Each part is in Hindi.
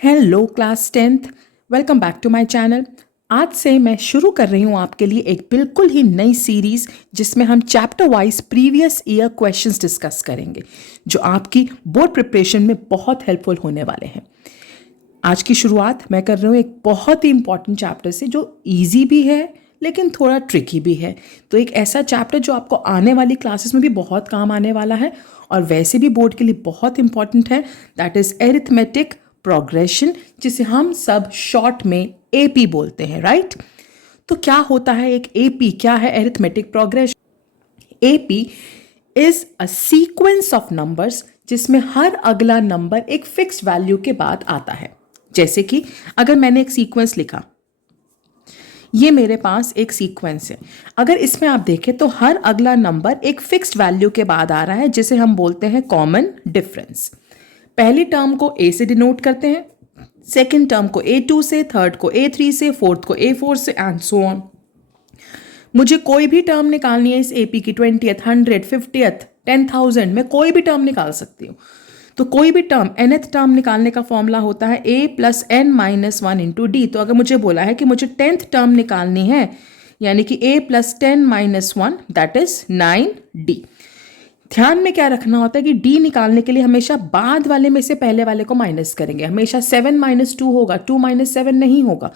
Hello class 10th, welcome back to my channel. आज से मैं शुरू कर रही हूँ आपके लिए एक बिल्कुल ही नई सीरीज़ जिसमें हम chapter wise previous year questions discuss करेंगे जो आपकी बोर्ड प्रिपरेशन में बहुत हेल्पफुल होने वाले हैं। आज की शुरुआत मैं कर रही हूँ एक बहुत ही इंपॉर्टेंट चैप्टर से जो इजी भी है लेकिन थोड़ा ट्रिकी भी है। तो एक ऐसा चैप्टर जो आपको आने वाली क्लासेस में भी बहुत काम आने वाला है और वैसे भी बोर्ड के लिए बहुत इंपॉर्टेंट है, दैट इज़ एरिथमेटिक प्रोग्रेशन, जिसे हम सब शॉर्ट में एपी बोलते हैं, राइट। तो क्या होता है एक एपी, क्या है arithmetic progression? AP is a sequence of numbers जिसमें हर अगला नंबर एक फिक्स्ड वैल्यू के बाद आता है। जैसे कि अगर मैंने एक सीक्वेंस लिखा, ये मेरे पास एक सीक्वेंस है, अगर इसमें आप देखें तो हर अगला नंबर एक फिक्स्ड वैल्यू के बाद आ रहा है जिसे हम बोलते हैं कॉमन डिफरेंस। पहली टर्म को ए से डिनोट करते हैं, सेकेंड टर्म को A2 से, थर्ड को A3 से, फोर्थ को A4 से एंड सो ऑन। मुझे कोई भी टर्म निकालनी है इस एपी की, 20th, 100, 50th, 10,000, मैं कोई भी टर्म निकाल सकती हूँ। तो कोई भी टर्म, nth टर्म निकालने का फॉर्मूला होता है a plus n minus 1 into D. तो अगर मुझे बोला है कि मुझे 10th टर्म निकालनी है, यानी कि a plus 10 minus 1 that is 9d। ध्यान में क्या रखना होता है कि d निकालने के लिए हमेशा बाद वाले में से पहले वाले को माइनस करेंगे। हमेशा 7 माइनस 2 होगा, 2 माइनस 7 नहीं होगा।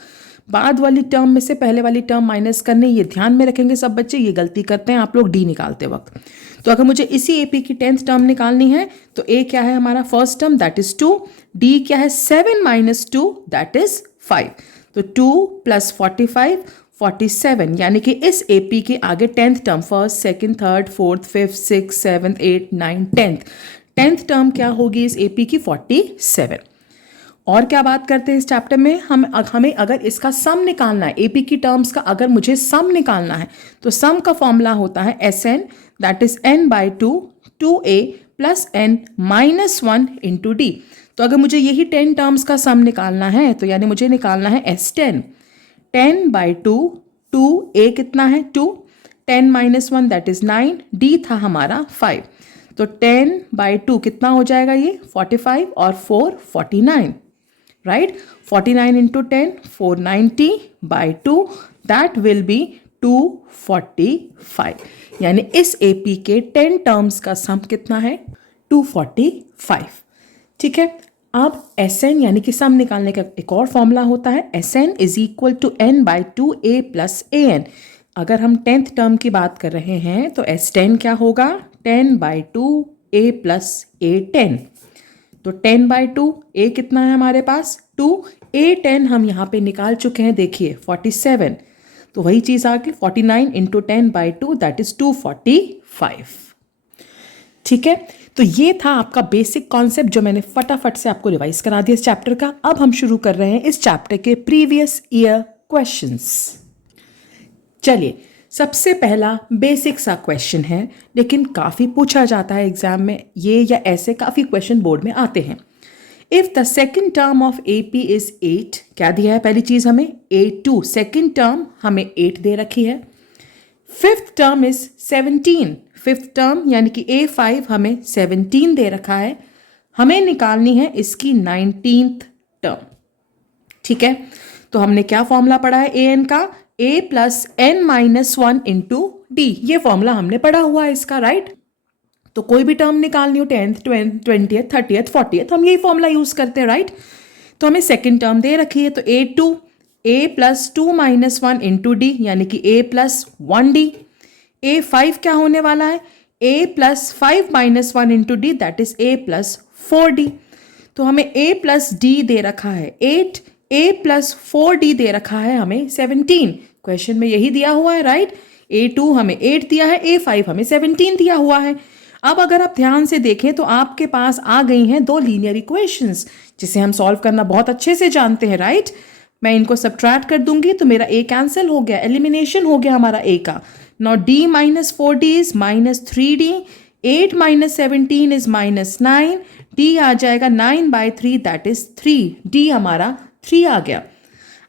बाद वाली टर्म में से पहले वाली टर्म माइनस करने, ये ध्यान में रखेंगे सब बच्चे, ये गलती करते हैं आप लोग डी निकालते वक्त। तो अगर मुझे इसी एपी की 10th टर्म निकालनी है तो ए क्या है हमारा first term, that is 2। D क्या है 7 माइनस 2 दैट इज 5। तो 2 प्लस 45 47, यानी कि इस एपी के आगे 10th term, first, second, third, fourth, fifth, six, seventh, 8, 9, 10th term क्या होगी इस एपी की 47। और क्या बात करते हैं इस चैप्टर में, हमें अगर इसका सम निकालना है, एपी की टर्म्स का अगर मुझे सम निकालना है तो सम का फॉर्मूला होता है Sn, that is n by 2 2a plus n minus 1 into D. तो अगर मुझे यही 10 टर्म्स का सम निकालना है तो यानी मुझे निकालना है S10, 10 बाई 2, 2a कितना है 2, 10 माइनस 1 दैट इज 9, d था हमारा 5। तो 10 बाई 2 कितना हो जाएगा ये 45 और 4 49, right. 49 into 10 490 by 2 that will be 245, यानी इस एपी के 10 टर्म्स का सम कितना है 245। ठीक है। अब Sn यानी कि सम निकालने का एक और फॉर्मूला होता है, Sn is equal to n by 2a plus an। अगर हम 10th टर्म की बात कर रहे हैं तो S10 क्या होगा 10 बाई 2a प्लस a10। तो 10 बाई 2, a कितना है हमारे पास 2, a10 हम यहाँ पे निकाल चुके हैं, देखिए 47। तो वही चीज़ आ गई 49 इंटू 10 बाई 2 दैट इज 245। ठीक है। तो ये था आपका बेसिक कॉन्सेप्ट जो मैंने फटाफट से आपको रिवाइज करा दिया इस चैप्टर का। अब हम शुरू कर रहे हैं इस चैप्टर के प्रीवियस ईयर क्वेश्चंस। चलिए, सबसे पहला बेसिक सा क्वेश्चन है, लेकिन काफ़ी पूछा जाता है एग्जाम में, ये या ऐसे काफ़ी क्वेश्चन बोर्ड में आते हैं। If the second term of AP is 8, क्या दिया है पहली चीज़ हमें A2, सेकेंड टर्म हमें 8 दे रखी है। Fifth term is 17, fifth term यानी कि A5 हमें 17 दे रखा है। हमें निकालनी है इसकी 19th टर्म। ठीक है। तो हमने क्या फॉर्मूला पढ़ा है an का, a plus n minus 1 into D, ये फॉर्मूला हमने पढ़ा हुआ है इसका, राइट। तो कोई भी टर्म निकालनी हो 10th 20th 30th 40th, हम यही फॉर्मूला यूज करते हैं, राइट। तो हमें सेकेंड टर्म दे रखी है, तो A2 a plus 2 minus 1 into D, यानी कि a प्लस 1d। A5 क्या होने वाला है a plus 5 minus 1 into D that is a plus 4d। तो हमें a प्लस d दे रखा है 8, a प्लस 4d दे रखा है हमें 17। क्वेश्चन में यही दिया हुआ है, राइट। A2 हमें 8 दिया है, A5 हमें 17 दिया हुआ है। अब अगर आप ध्यान से देखें तो आपके पास आ गई हैं दो लीनियर इक्वेशंस जिसे हम सॉल्व करना बहुत अच्छे से जानते हैं, राइट। मैं इनको सब्ट्रैक्ट कर दूंगी तो मेरा a कैंसिल हो गया, एलिमिनेशन हो गया हमारा a का। Now d minus 4d is minus 3d, 8 minus 17 is minus 9, d आ जाएगा 9 by 3 that is 3, d हमारा 3 आ गया।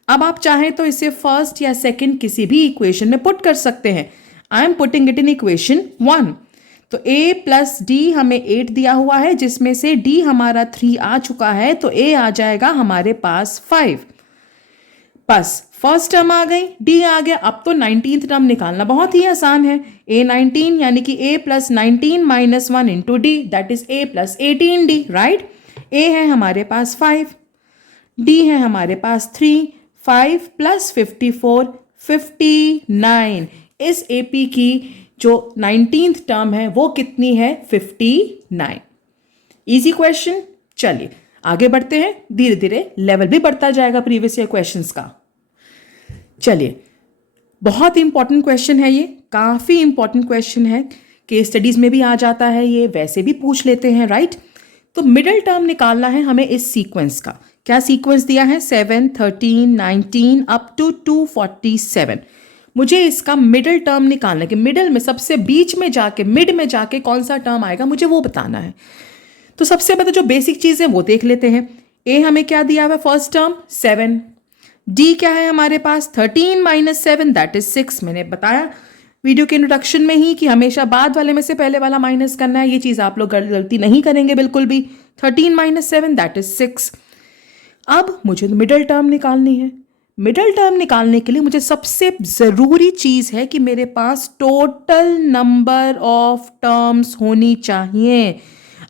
अब आप चाहें तो इसे फर्स्ट या सेकंड किसी भी इक्वेशन में पुट कर सकते हैं। I am putting it in equation 1। तो a प्लस डी हमें 8 दिया हुआ है, जिसमें से d हमारा 3 आ चुका है, तो a आ जाएगा हमारे पास 5। बस फर्स्ट टर्म आ गई, d आ गया। अब तो 19th टर्म निकालना बहुत ही आसान है। a 19 यानी कि a plus 19 minus 1 into D, that is a plus 18d, right. a है हमारे पास 5, d है हमारे पास 3, 5 प्लस 54 59। इस AP की जो 19th टर्म है वो कितनी है? 59। Easy question. चलिए आगे बढ़ते हैं, धीरे धीरे लेवल भी बढ़ता जाएगा प्रीवियस ईयर क्वेश्चंस का। चलिए, बहुत इंपॉर्टेंट क्वेश्चन है ये, काफ़ी इंपॉर्टेंट क्वेश्चन है, केस स्टडीज में भी आ जाता है ये, वैसे भी पूछ लेते हैं, राइट। तो मिडिल टर्म निकालना है हमें इस सीक्वेंस का। क्या सीक्वेंस दिया है? 7, 13, 19 अप टू 247। मुझे इसका मिडिल टर्म निकालना है कि मिडिल में सबसे बीच में जाके, मिड में जाके कौन सा टर्म आएगा, मुझे वो बताना है। तो सबसे पहले जो बेसिक चीज़ है वो देख लेते हैं। ए हमें क्या दिया हुआ है? First term 7। डी क्या है हमारे पास? 13 माइनस 7 दैट इज 6। मैंने बताया वीडियो के इंट्रोडक्शन में ही कि हमेशा बाद वाले में से पहले वाला माइनस करना है। ये चीज़ आप लोग गलती नहीं करेंगे बिल्कुल भी। 13 माइनस 7 दैट इज 6। अब मुझे मिडिल टर्म निकालनी है। मिडिल टर्म निकालने के लिए मुझे सबसे ज़रूरी चीज़ है कि मेरे पास टोटल नंबर ऑफ टर्म्स होनी चाहिए।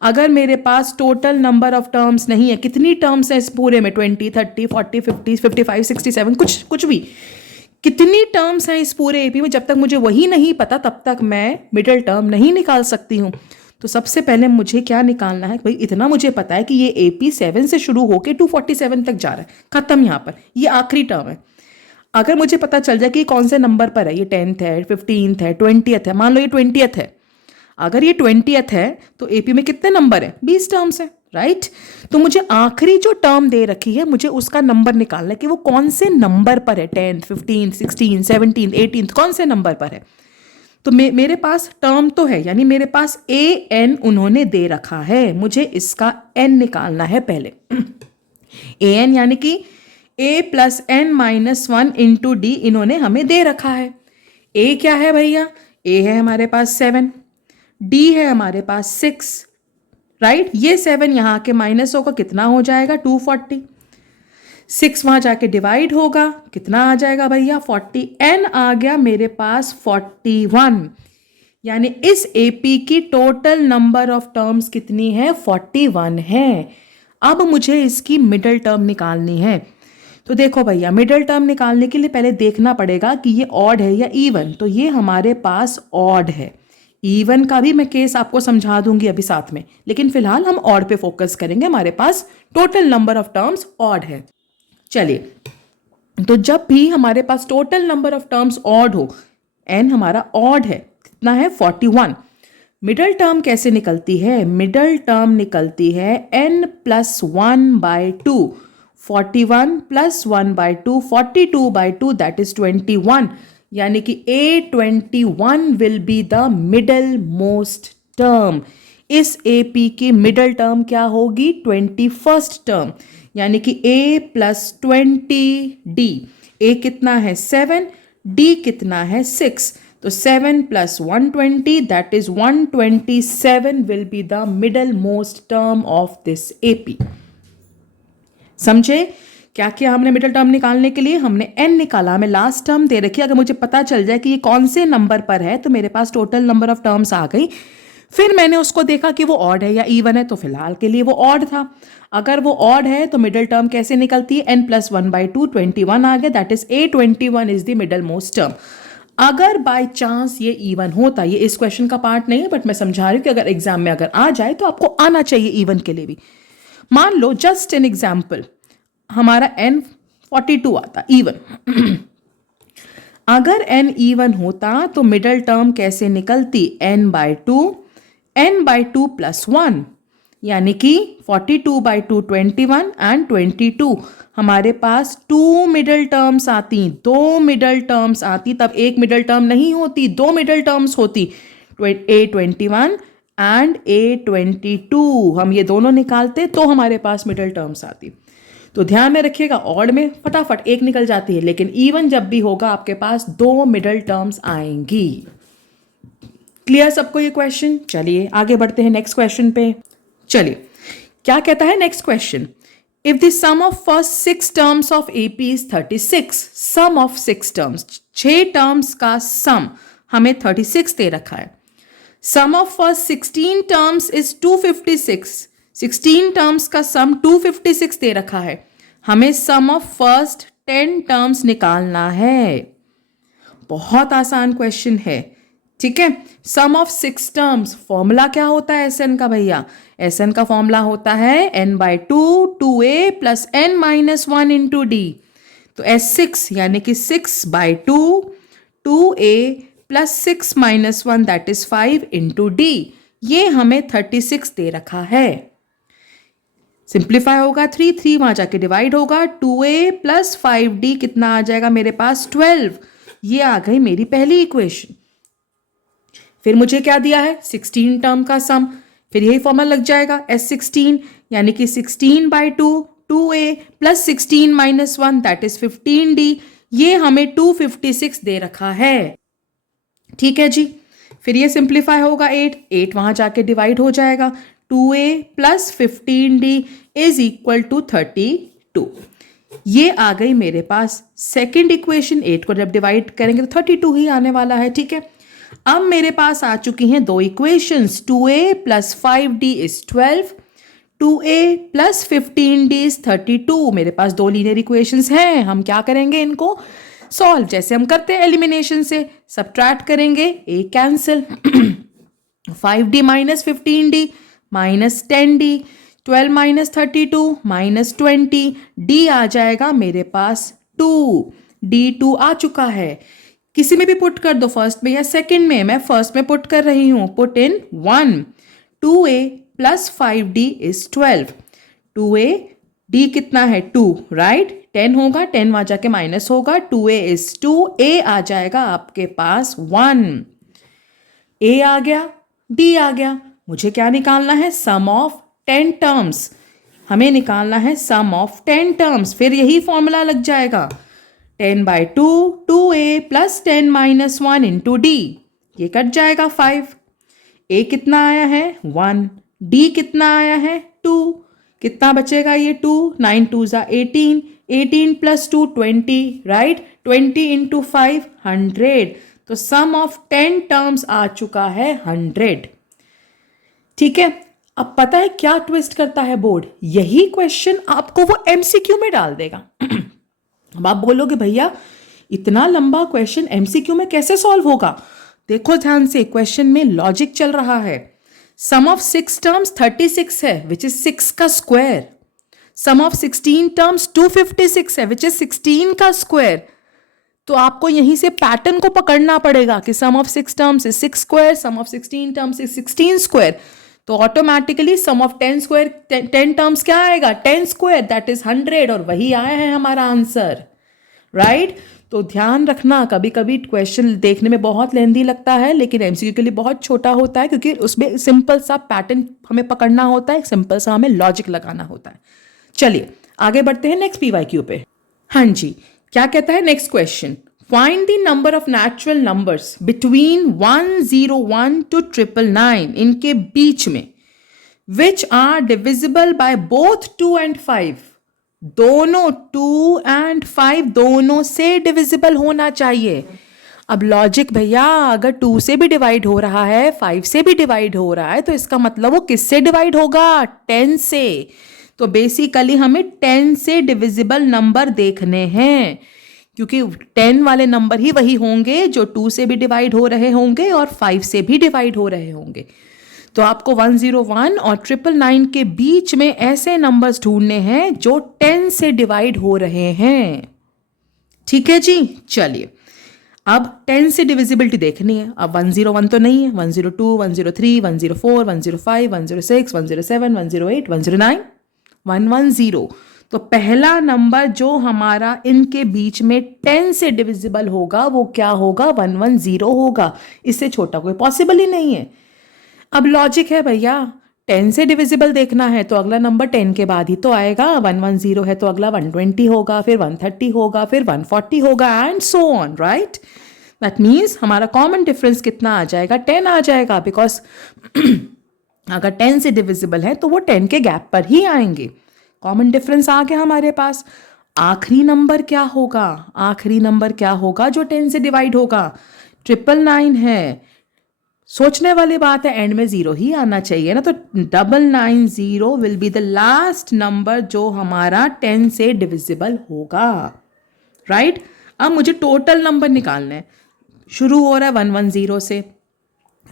अगर मेरे पास टोटल नंबर ऑफ टर्म्स नहीं है, कितनी टर्म्स हैं इस पूरे में? 20, 30, 40, 50, 55, 67, कुछ भी, कितनी टर्म्स हैं इस पूरे एपी में, जब तक मुझे वही नहीं पता तब तक मैं मिडिल टर्म नहीं निकाल सकती हूँ। तो सबसे पहले मुझे क्या निकालना है? भाई इतना मुझे पता है कि ये एपी 7 से शुरू होकर 247 तक जा रहा है, खत्म यहाँ पर, ये आखिरी टर्म है। अगर मुझे पता चल जाए कि कौन से नंबर पर है, ये 10th है, 15th है, 20th है, मान लो ये 20th है। अगर ये 20th है तो एपी में कितने नंबर है? 20 टर्म्स है, राइट। तो मुझे आखिरी जो टर्म दे रखी है मुझे उसका नंबर निकालना है कि वो कौन से नंबर पर है, 10th, 15th, 16, 17, 18th, कौन से नंबर पर है। तो मेरे पास टर्म तो है, यानी मेरे पास ए एन उन्होंने दे रखा है, मुझे इसका एन निकालना है पहले। ए एन यानी कि A plus N minus 1 into D इन्होंने हमें दे रखा है। ए क्या है भैया? ए है हमारे पास 7, डी है हमारे पास 6, राइट। ये 7 यहाँ के माइनस होगा, कितना हो जाएगा? 240। 6 वहाँ जाके डिवाइड होगा, कितना आ जाएगा भैया? 40। एन आ गया मेरे पास 41, यानी इस एपी की टोटल नंबर ऑफ टर्म्स कितनी है? 41 है। अब मुझे इसकी मिडिल टर्म निकालनी है। तो देखो भैया, मिडिल टर्म निकालने के लिए पहले देखना पड़ेगा कि ये ऑड है या इवन। तो ये हमारे पास ऑड है। इवन का भी मैं केस आपको समझा दूंगी अभी साथ में, लेकिन फिलहाल हम ऑड पे फोकस करेंगे। हमारे पास total number of terms odd है। चलिए, तो जब भी हमारे पास total number of terms odd हो, एन हमारा ऑड है, कितना है? 41। मिडल टर्म कैसे निकलती है? मिडल टर्म निकलती है n plus 1/2। 41 plus 1/2, 42/2 that is 21, यानी कि A21 will be the middle most term. इस AP की मिडल टर्म क्या होगी? 21st टर्म, यानी कि A प्लस 20D। A कितना है? 7, D कितना है? 6। तो 7 plus 120 that is 127 will be the middle most term of this AP। समझे क्या किया हमने मिडिल टर्म निकालने के लिए? हमने n निकाला, हमें लास्ट टर्म दे रखी है। अगर मुझे पता चल जाए कि ये कौन से नंबर पर है तो मेरे पास टोटल नंबर ऑफ टर्म्स आ गई। फिर मैंने उसको देखा कि वो ऑड है या इवन है, तो फिलहाल के लिए वो ऑड था। अगर वो ऑड है तो मिडिल टर्म कैसे निकलती है? n प्लस 1/2, 21 आ गया, that is A21 is the middle most term. अगर बाय चांस ये इवन होता, ये इस क्वेश्चन का पार्ट नहीं है बट मैं समझा रही हूँ कि अगर एग्जाम में अगर आ जाए तो आपको आना चाहिए इवन के लिए भी। मान लो जस्ट एन एग्जाम्पल, हमारा n 42 आता इवन। अगर n इवन होता तो मिडल टर्म कैसे निकलती? n/2 प्लस 1, यानी कि 42/2 21 एंड 22। हमारे पास 2 मिडल टर्म्स आती, 2 मिडल टर्म्स आती, तब एक मिडल टर्म नहीं होती, 2 मिडल टर्म्स होती, A21 एंड A22। हम ये दोनों निकालते तो हमारे पास मिडल टर्म्स आती। तो ध्यान में रखिएगा, ऑड में फटाफट एक निकल जाती है, लेकिन इवन जब भी होगा आपके पास 2 मिडल टर्म्स आएंगी। क्लियर सबको ये क्वेश्चन? चलिए आगे बढ़ते हैं नेक्स्ट क्वेश्चन पे। चलिए क्या कहता है next question, if the sum of first 6 terms of AP is 36, sum of 6 terms, 6 terms का सम हमें 36 दे रखा है। Sum of first 16 terms is 256, 16 terms का सम 256 दे रखा है। हमें सम ऑफ फर्स्ट 10 टर्म्स निकालना है। बहुत आसान क्वेश्चन है, ठीक है। सम ऑफ 6 टर्म्स, फॉर्मूला क्या होता है SN का भैया? SN का फॉर्मूला होता है n/2 2a plus n-1 into d। तो S6 यानी कि 6/2 2a plus 6-1 that is 5 into d। ये हमें 36 दे रखा है। सिंप्लीफाई होगा 3 वहां जाके डिवाइड होगा, 2a प्लस 5d कितना आ जाएगा मेरे पास 12। ये आ गई मेरी पहली इक्वेशन। फिर मुझे क्या दिया है 16 टर्म का सम, फिर यही फॉर्मूला लग जाएगा S16 यानी कि 16/2 2a plus 16-1 that is 15d। ये हमें 256 दे रखा है, ठीक है जी। फिर ये सिंप्लीफाई होगा 8 वहां जाके डिवाइड हो जाएगा, 2a plus 15d is equal to 32। ये आ गई मेरे पास सेकेंड इक्वेशन। 8 को जब डिवाइड करेंगे तो 32 ही आने वाला है, ठीक है। अब मेरे पास आ चुकी हैं दो equations, 2a plus 5d is 12, 2a plus 15d is 32। मेरे पास दो लीनियर इक्वेशंस हैं। हम क्या करेंगे इनको सॉल्व, जैसे हम करते हैं एलिमिनेशन से, सब्ट्रैक्ट करेंगे, a cancel 5d minus 15d minus 10d, 12 minus 32 minus 20, d आ जाएगा मेरे पास 2, d2 आ चुका है। किसी में भी पुट कर दो, फर्स्ट में या सेकंड में। मैं फर्स्ट में पुट कर रही हूं, put in 1, 2a plus 5d is 12, 2a d कितना है 2, राइट, 10 होगा, 10 वहां जाके माइनस होगा, 2a इज 2, a आ जाएगा आपके पास 1, a आ गया, d आ गया। मुझे क्या निकालना है सम ऑफ 10 टर्म्स, हमें निकालना है सम ऑफ 10 टर्म्स। फिर यही फॉर्मूला लग जाएगा 10/2 2a प्लस 10-1 इंटू d, ये कट जाएगा 5, a कितना आया है 1, d कितना आया है 2, कितना बचेगा ये 2, 9 2 ज़ा 18, 18 प्लस 2 20, राइट, 20 इंटू 5 100। तो सम ऑफ 10 टर्म्स आ चुका है 100, ठीक है। अब पता है क्या ट्विस्ट करता है बोर्ड, यही क्वेश्चन आपको वो MCQ में डाल देगा। अब आप बोलोगे भैया इतना लंबा क्वेश्चन MCQ में कैसे सॉल्व होगा? देखो ध्यान से, क्वेश्चन में लॉजिक चल रहा है। सम ऑफ 6 टर्म्स 36 है विच इज 6 का स्क्वायर, सम ऑफ 16 टर्म्स 256 है विच इज 16 का स्क्वायर। तो आपको यहीं से पैटर्न को पकड़ना पड़ेगा कि sum of 6 terms is 6 square, sum of 16 terms is 16 square. तो automatically sum of 10 square 10 terms क्या आएगा 10 स्क्वायर दैट इज 100, और वही आया है हमारा आंसर, राइट। तो ध्यान रखना, कभी कभी क्वेश्चन देखने में बहुत लेंदी लगता है लेकिन MCQ के लिए बहुत छोटा होता है, क्योंकि उसमें सिंपल सा पैटर्न हमें पकड़ना होता है, सिंपल सा हमें लॉजिक लगाना होता है। चलिए आगे बढ़ते हैं नेक्स्ट PYQ पे। हाँ जी, क्या कहता है next question, find the number of natural numbers between 101 to 999, इनके बीच में, which are divisible by both 2 and 5, दोनों 2 and 5 दोनों से डिविजिबल होना चाहिए। अब लॉजिक भैया, अगर 2 से भी डिवाइड हो रहा है 5 से भी डिवाइड हो रहा है तो इसका मतलब वो किससे डिवाइड होगा 10 से। तो बेसिकली हमें 10 से डिविजिबल नंबर देखने हैं, क्योंकि 10 वाले नंबर ही वही होंगे जो 2 से भी डिवाइड हो रहे होंगे और 5 से भी डिवाइड हो रहे होंगे। तो आपको 101 और 999 के बीच में ऐसे नंबर्स ढूंढने हैं जो 10 से डिवाइड हो रहे हैं, ठीक है जी। चलिए अब 10 से डिविजिबिलिटी देखनी है। अब 101 तो नहीं है, 102 103 104 105 106 107 108 109 110। तो पहला नंबर जो हमारा इनके बीच में 10 से डिविजिबल होगा वो क्या होगा 110 होगा, इससे छोटा कोई पॉसिबल ही नहीं है। अब लॉजिक है भैया, 10 से डिविजिबल देखना है तो अगला नंबर 10 के बाद ही तो आएगा, 110 है तो अगला 120 होगा, फिर 130 होगा, फिर 140 होगा and so on, right. That means हमारा कॉमन डिफरेंस कितना आ जाएगा, 10 आ जाएगा, बिकॉज अगर 10 से डिविजिबल है तो वो 10 के गैप पर ही आएंगे। कॉमन डिफरेंस आ गया हमारे पास। आखिरी नंबर क्या होगा, आखिरी नंबर क्या होगा जो 10 से डिवाइड होगा, 999 है। सोचने वाली बात है, एंड में 0 ही आना चाहिए ना, तो 990 will be the last number जो हमारा 10 से डिविजिबल होगा, राइट। अब मुझे टोटल नंबर निकालना है। शुरू हो रहा है 110 से,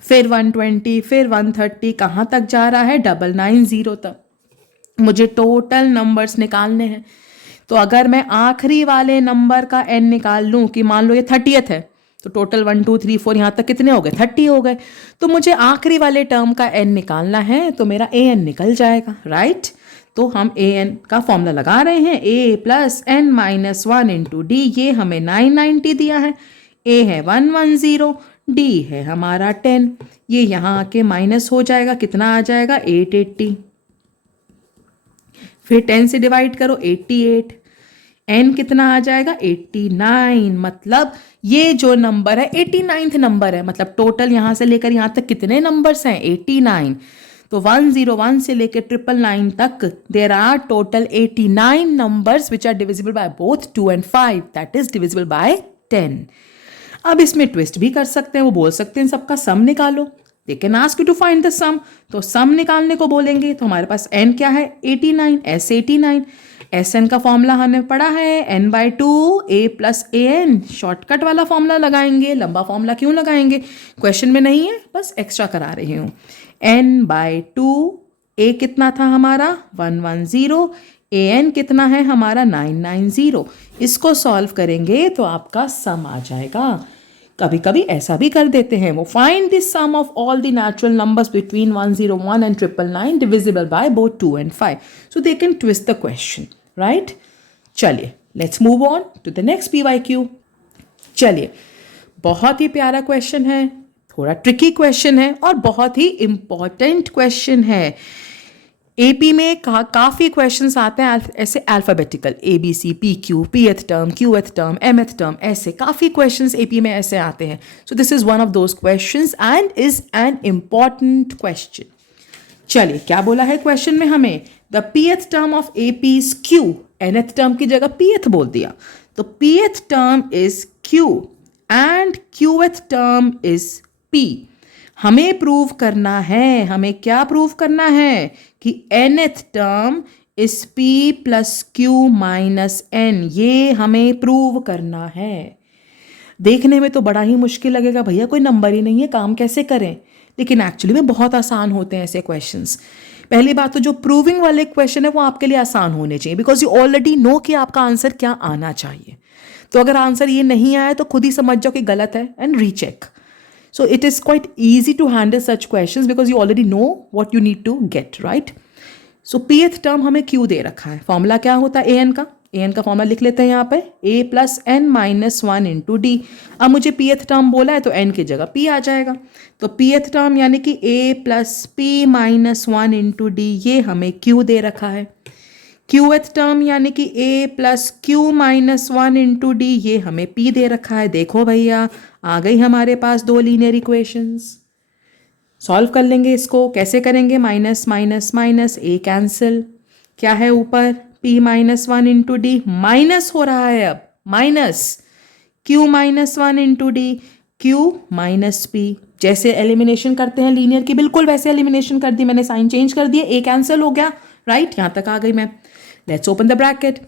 फिर 120, फिर 130, कहाँ तक जा रहा है, 990 तक। मुझे टोटल नंबर्स निकालने हैं। तो अगर मैं आखिरी वाले नंबर का n निकाल लूँ कि मान लो ये 30th है, तो टोटल 1 2 3 4 यहाँ तक कितने हो गए, 30 हो गए। तो मुझे आखिरी वाले टर्म का n निकालना है, तो मेरा an निकल जाएगा, राइट। तो हम an का फॉर्मूला लगा रहे हैं, a plus n minus 1 into D. ये हमें 990 दिया है, a है 110, d है हमारा 10। ये यहाँ आके माइनस हो जाएगा, कितना आ जाएगा, 880। फिर 10 से डिवाइड करो, 88। n कितना आ जाएगा, 89। मतलब ये जो नंबर है 89th नंबर है। मतलब टोटल यहाँ से लेकर यहाँ तक कितने नंबर्स हैं, 89। तो 101 से लेकर 999 तक there are total 89 numbers which are divisible by both 2 and 5, that is divisible by 10। अब इसमें ट्विस्ट भी कर सकते हैं, वो बोल सकते हैं सबका सम निकालो, they can ask you to find the sum. तो सम निकालने को बोलेंगे तो हमारे पास n क्या है, 89, s 89। Sn का फॉर्मूला हमने पढ़ा है n/2 a plus an। Shortcut वाला फॉर्मूला लगाएंगे, लंबा फॉर्मूला क्यों लगाएंगे, क्वेश्चन में नहीं है, बस एक्स्ट्रा करा रही हूँ। n/2 a कितना था हमारा 110, an कितना है हमारा 990। इसको सॉल्व करेंगे तो आपका सम आ जाएगा। कभी कभी ऐसा भी कर देते हैं वो, find the sum of all the natural numbers between 101 and 999 divisible by both 2 and 5, so they can twist the question, right. चलिए let's move on to the next PYQ। चलिए, बहुत ही प्यारा क्वेश्चन है, थोड़ा ट्रिकी क्वेश्चन है और बहुत ही इंपॉर्टेंट क्वेश्चन है। AP में काफ़ी क्वेश्चंस आते हैं ऐसे alphabetical, ABC, PQ, Pth term, Qth term, Mth term, ऐसे काफ़ी क्वेश्चंस AP में ऐसे आते हैं। So this is one of those questions and is an important question. चलिए क्या बोला है क्वेश्चन में हमें, the Pth term of AP is Q, Nth term की जगह Pth बोल दिया, तो Pth term is Q and Qth term is P। हमें प्रूव करना है, हमें क्या प्रूव करना है कि nth term is p plus q minus n, ये हमें प्रूव करना है। देखने में तो बड़ा ही मुश्किल लगेगा, भैया कोई नंबर ही नहीं है, काम कैसे करें, लेकिन एक्चुअली में बहुत आसान होते हैं ऐसे क्वेश्चंस। पहली बात तो जो प्रूविंग वाले क्वेश्चन है वो आपके लिए आसान होने चाहिए, बिकॉज यू ऑलरेडी नो कि आपका आंसर क्या आना चाहिए। तो अगर आंसर ये नहीं आया तो खुद ही समझ जाओ कि गलत है and recheck. So it is quite easy to handle such questions because you already know what you need to get, right? So pth term हमें q दे रखा है, फॉर्मूला क्या होता है an का, an का फॉर्मूला लिख लेते हैं यहाँ पे, a plus n minus 1 into D. अब मुझे pth टर्म बोला है तो n की जगह p आ जाएगा, तो pth टर्म यानी कि a plus p minus 1 into D, ये हमें q दे रखा है। qth टर्म यानी कि a plus q minus 1 into D, ये हमें p दे रखा है। देखो भैया आ गई हमारे पास दो लीनियर इक्वेशंस। सॉल्व कर लेंगे इसको, कैसे करेंगे, minus minus minus, a cancel, क्या है ऊपर p minus 1 into D, minus हो रहा है अब, minus q minus 1 into D, q minus p। जैसे एलिमिनेशन करते हैं लीनियर की, बिल्कुल वैसे एलिमिनेशन कर दी मैंने, साइन चेंज कर दिया, a कैंसिल हो गया, राइट। यहाँ तक आ गई मैं। Let's open the bracket,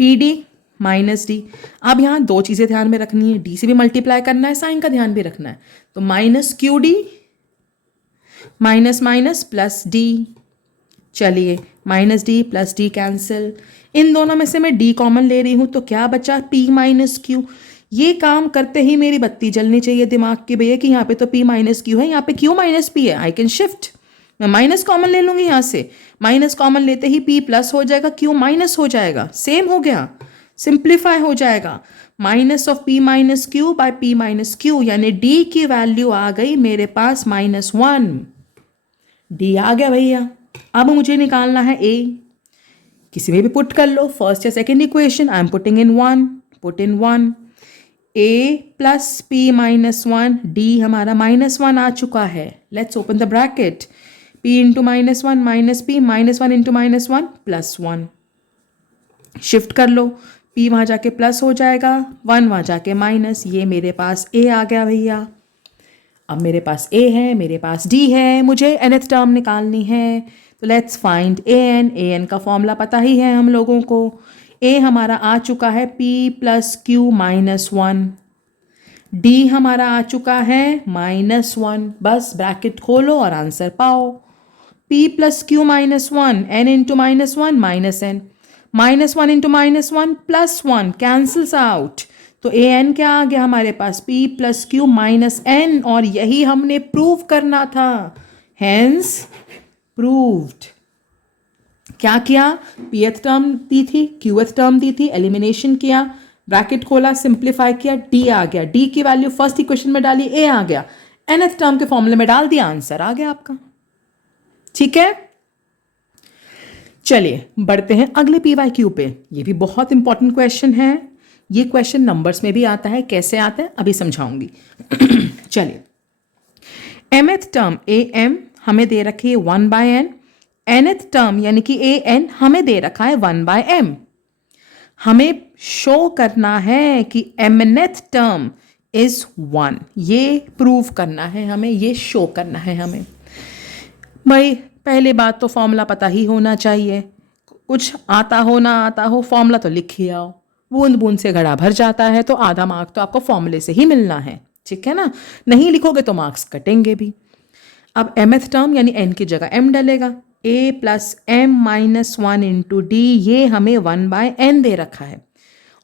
PD minus D. अब यहाँ दो चीज़ें ध्यान में रखनी है, डी से भी मल्टीप्लाई करना है, साइन का ध्यान भी रखना है, तो minus Q D minus minus plus D. चलिए minus D plus D cancel, इन दोनों में से मैं डी कॉमन ले रही हूँ, तो क्या बचा, p माइनस क्यू। ये काम करते ही मेरी बत्ती जलनी चाहिए दिमाग की, भैया कि यहाँ पे तो p माइनस क्यू है, यहाँ पे q माइनस p है, आई कैन शिफ्ट, मैं माइनस कॉमन ले लूँगी यहाँ से, माइनस कॉमन लेते ही p प्लस हो जाएगा, q माइनस हो जाएगा, सेम हो गया, सिंप्लीफाई हो जाएगा, minus of p minus q by p minus q, यानी d की वैल्यू आ गई मेरे पास -1, d आ गया भैया। अब मुझे निकालना है a, किसी में भी पुट कर लो, फर्स्ट या second equation, I am putting in 1, put in 1, a plus p minus one, d हमारा माइनस वन आ चुका है. Let's open the bracket. p into minus one minus p, minus one into minus one plus one. Shift कर लो, p वहाँ जाके प्लस हो जाएगा, वन वहाँ जाके माइनस. ये मेरे पास a आ गया भैया. अब मेरे पास a है, मेरे पास d है, मुझे nth टर्म निकालनी है. तो लेट्स फाइंड an का फॉर्मूला पता ही है हम लोगों को. a हमारा आ चुका है p plus q minus one, d हमारा आ चुका है माइनस वन. बस ब्रैकेट खोलो और आंसर पाओ. p plus q minus one, n into minus one minus n, minus one into minus one plus one, cancels out. तो ए एन क्या आ गया हमारे पास, p plus q minus n. और यही हमने प्रूव करना था. Hence proved. क्या किया, pth टर्म दी थी, qth टर्म दी थी, एलिमिनेशन किया, ब्रैकेट खोला, सिंप्लीफाई किया, d आ गया. d की वैल्यू फर्स्ट इक्वेशन में डाली, a आ गया, nth टर्म के फॉर्मूले में डाल दिया, आंसर आ गया आपका. ठीक है, चलिए बढ़ते हैं अगले PYQ पे. ये भी बहुत इंपॉर्टेंट क्वेश्चन है. ये क्वेश्चन नंबर्स में भी आता है. कैसे आता है अभी समझाऊंगी. चलिए, mth टर्म am हमें दे रखी है 1/n, nth टर्म यानी कि an हमें दे रखा है 1/m. हमें शो करना है कि mnth टर्म इज 1. ये प्रूव करना है हमें, ये शो करना है हमें. भाई पहले बात तो फॉर्मूला पता ही होना चाहिए. कुछ आता हो ना आता हो, फॉर्मूला तो लिख ही आओ. बूंद बूंद से घड़ा भर जाता है, तो आधा मार्क तो आपको फॉर्मूले से ही मिलना है. ठीक है ना, नहीं लिखोगे तो मार्क्स कटेंगे भी. अब mth टर्म यानी n की जगह m डलेगा. a plus m minus one into D, ये हमें 1/n दे रखा है.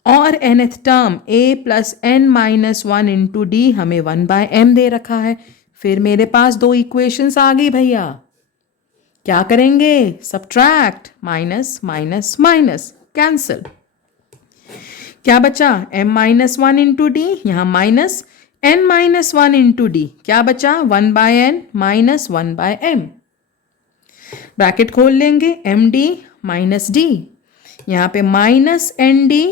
और nth term a plus n minus one into D हमें 1/m दे रखा है. फिर मेरे पास दो इक्वेशंस आ गई भैया. क्या करेंगे, subtract, minus minus minus, cancel. क्या बचा, m minus one into D, यहाँ minus n minus one into D, क्या बचा 1/n माइनस 1/m. ब्रैकेट खोल लेंगे, एम डी माइनस डी, यहाँ पे minus n d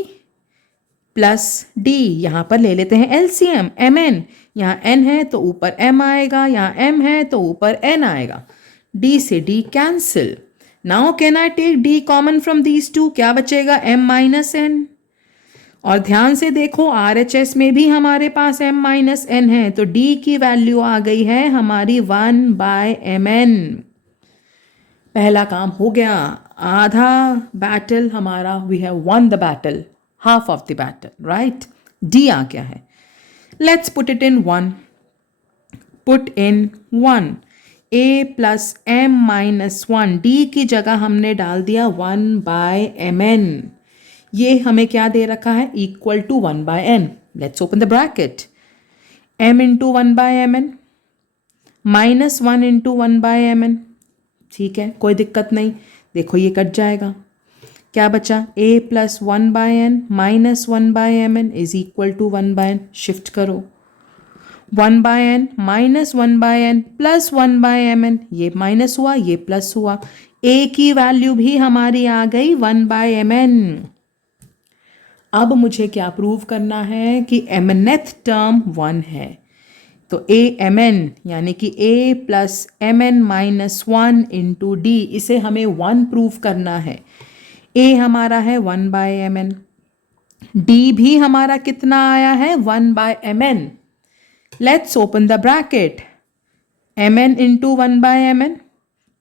plus d. यहाँ पर ले लेते हैं एलसीएम, एम एन. यहाँ n है तो ऊपर m आएगा, यहाँ m है तो ऊपर n आएगा. d से d cancel. Now can I take d common from these two, क्या बचेगा m माइनस n. और ध्यान से देखो RHS में भी हमारे पास m माइनस n है, तो d की वैल्यू आ गई है हमारी 1/mn. पहला काम हो गया, आधा बैटल हमारा, we have won the battle, half of the battle, right. d आ गया है. Let's put it in 1. Put in 1. a plus m minus one, d की जगह हमने डाल दिया 1/mn. ये हमें क्या दे रखा है, equal to 1/n. Let's open the bracket. m into 1/mn minus 1 into 1/mn. ठीक है, कोई दिक्कत नहीं. देखो ये कट जाएगा, क्या बचा, a plus 1/n minus 1/mn is equal to 1/n. Shift करो, 1/n minus 1/n plus 1/mn, ये माइनस हुआ, ये प्लस हुआ. a की वैल्यू भी हमारी आ गई 1/mn. अब मुझे क्या प्रूव करना है कि mnth टर्म 1 है. तो a mn यानी कि a plus mn minus 1 into D, इसे हमें 1 प्रूव करना है. a हमारा है 1/mn, d भी हमारा कितना आया है 1/mn. Let's open the bracket. mn into 1/mn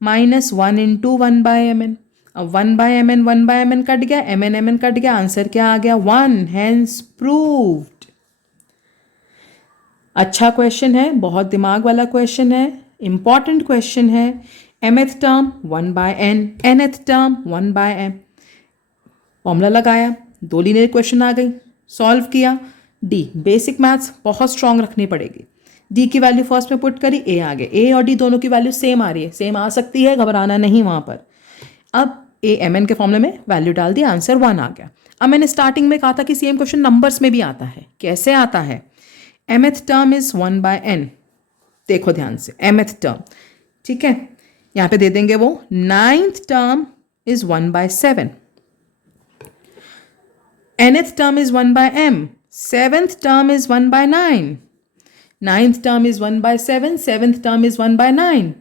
minus 1 into 1/mn. अब 1/mn कट गया, mn कट गया, आंसर क्या आ गया 1. Hence proved. अच्छा क्वेश्चन है, बहुत दिमाग वाला क्वेश्चन है, इंपॉर्टेंट क्वेश्चन है. mth term 1/n, nth term 1/m. Formula लगाया, दो लीनियर क्वेश्चन आ गई, सॉल्व किया. d बेसिक मैथ्स बहुत स्ट्रांग रखनी पड़ेगी. d की वैल्यू फर्स्ट में पुट करी, a आ गए. a और d दोनों की वैल्यू सेम आ रही है, सेम आ सकती है, घबराना नहीं वहाँ पर. अब a mn के फॉर्मूले में वैल्यू डाल दी, आंसर 1 आ गया. अब मैंने स्टार्टिंग में कहा था कि सेम क्वेश्चन नंबर्स में भी आता है. कैसे आता है, mth टर्म इज 1/n. देखो ध्यान से, mth टर्म, ठीक है, यहाँ पे दे देंगे वो. 9th term is 1/7. nth term is 1/m. 7th term is 1/9, 9th term is 1/7, 7th term is 1/9.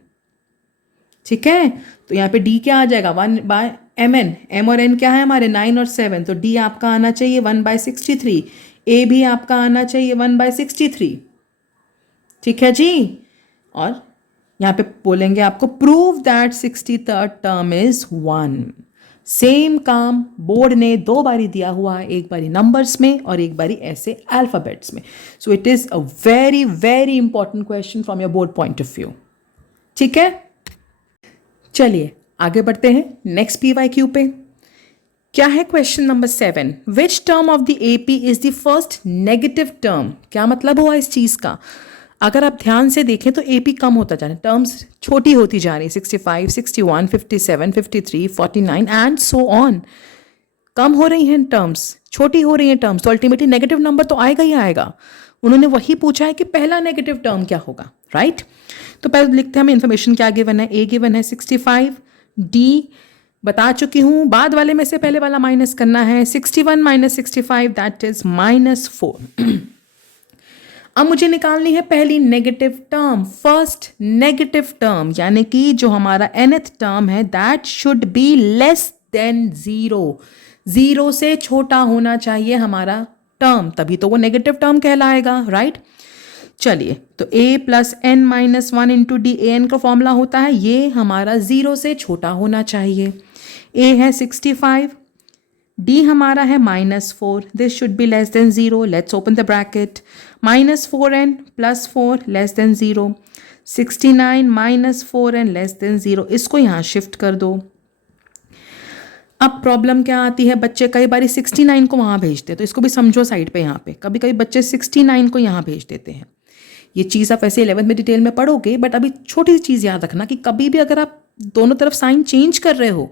ठीक है, तो यहाँ पे d क्या आ जाएगा 1/mn, m और n क्या है हमारे 9 और 7, तो d आपका आना चाहिए 1/63, a भी आपका आना चाहिए 1/63. ठीक है जी, और यहाँ पे बोलेंगे आपको prove that 63rd term is 1. Same काम बोर्ड ने 2 बारी दिया हुआ है, एक बारी नंबर्स में और एक बारी ऐसे अल्फाबेट्स में. So it is a very very important question from your board point of view. ठीक है, चलिए आगे बढ़ते हैं नेक्स्ट PYQ पे. क्या है question number 7, which term of the AP is the first negative term. क्या मतलब हुआ इस चीज का? अगर आप ध्यान से देखें तो AP कम होता जा रहा है, टर्म्स छोटी होती जा रही है, 65, 61, 57, 53, 49 एंड सो ऑन. कम हो रही हैं टर्म्स, छोटी हो रही हैं टर्म्स, तो अल्टीमेटली नेगेटिव नंबर तो आएगा ही आएगा. उन्होंने वही पूछा है कि पहला नेगेटिव टर्म क्या होगा, राइट? तो पहले लिखते हैं हमें इन्फॉर्मेशन क्या गिवन है. A गिवन है 65, D बता चुकी हूँ, बाद वाले में से पहले वाला माइनस करना है. 61 - 65 दैट इज -4. अब मुझे निकालनी है पहली negative term, first negative term, यानी कि जो हमारा nth टर्म है that should be less than 0. 0 से छोटा होना चाहिए हमारा टर्म, तभी तो वो नेगेटिव टर्म कहलाएगा, राइट? चलिए, तो a + n - 1 × d, an का फॉर्मूला होता है, ये हमारा 0 से छोटा होना चाहिए. a है 65, d हमारा है -4, this should be less than 0. Let's open the bracket. -4n + 4 less than 0, 69 - 4n less than 0. इसको यहाँ शिफ्ट कर दो. अब प्रॉब्लम क्या आती है, बच्चे कई बार 69 को वहाँ भेजते हैं, तो इसको भी समझो साइड पे. यहाँ पे कभी कभी बच्चे 69 को यहाँ भेज देते हैं. ये चीज़ आप वैसे 11th में डिटेल में पढ़ोगे, बट अभी छोटी सी चीज़ याद रखना कि कभी भी अगर आप दोनों तरफ साइन चेंज कर रहे हो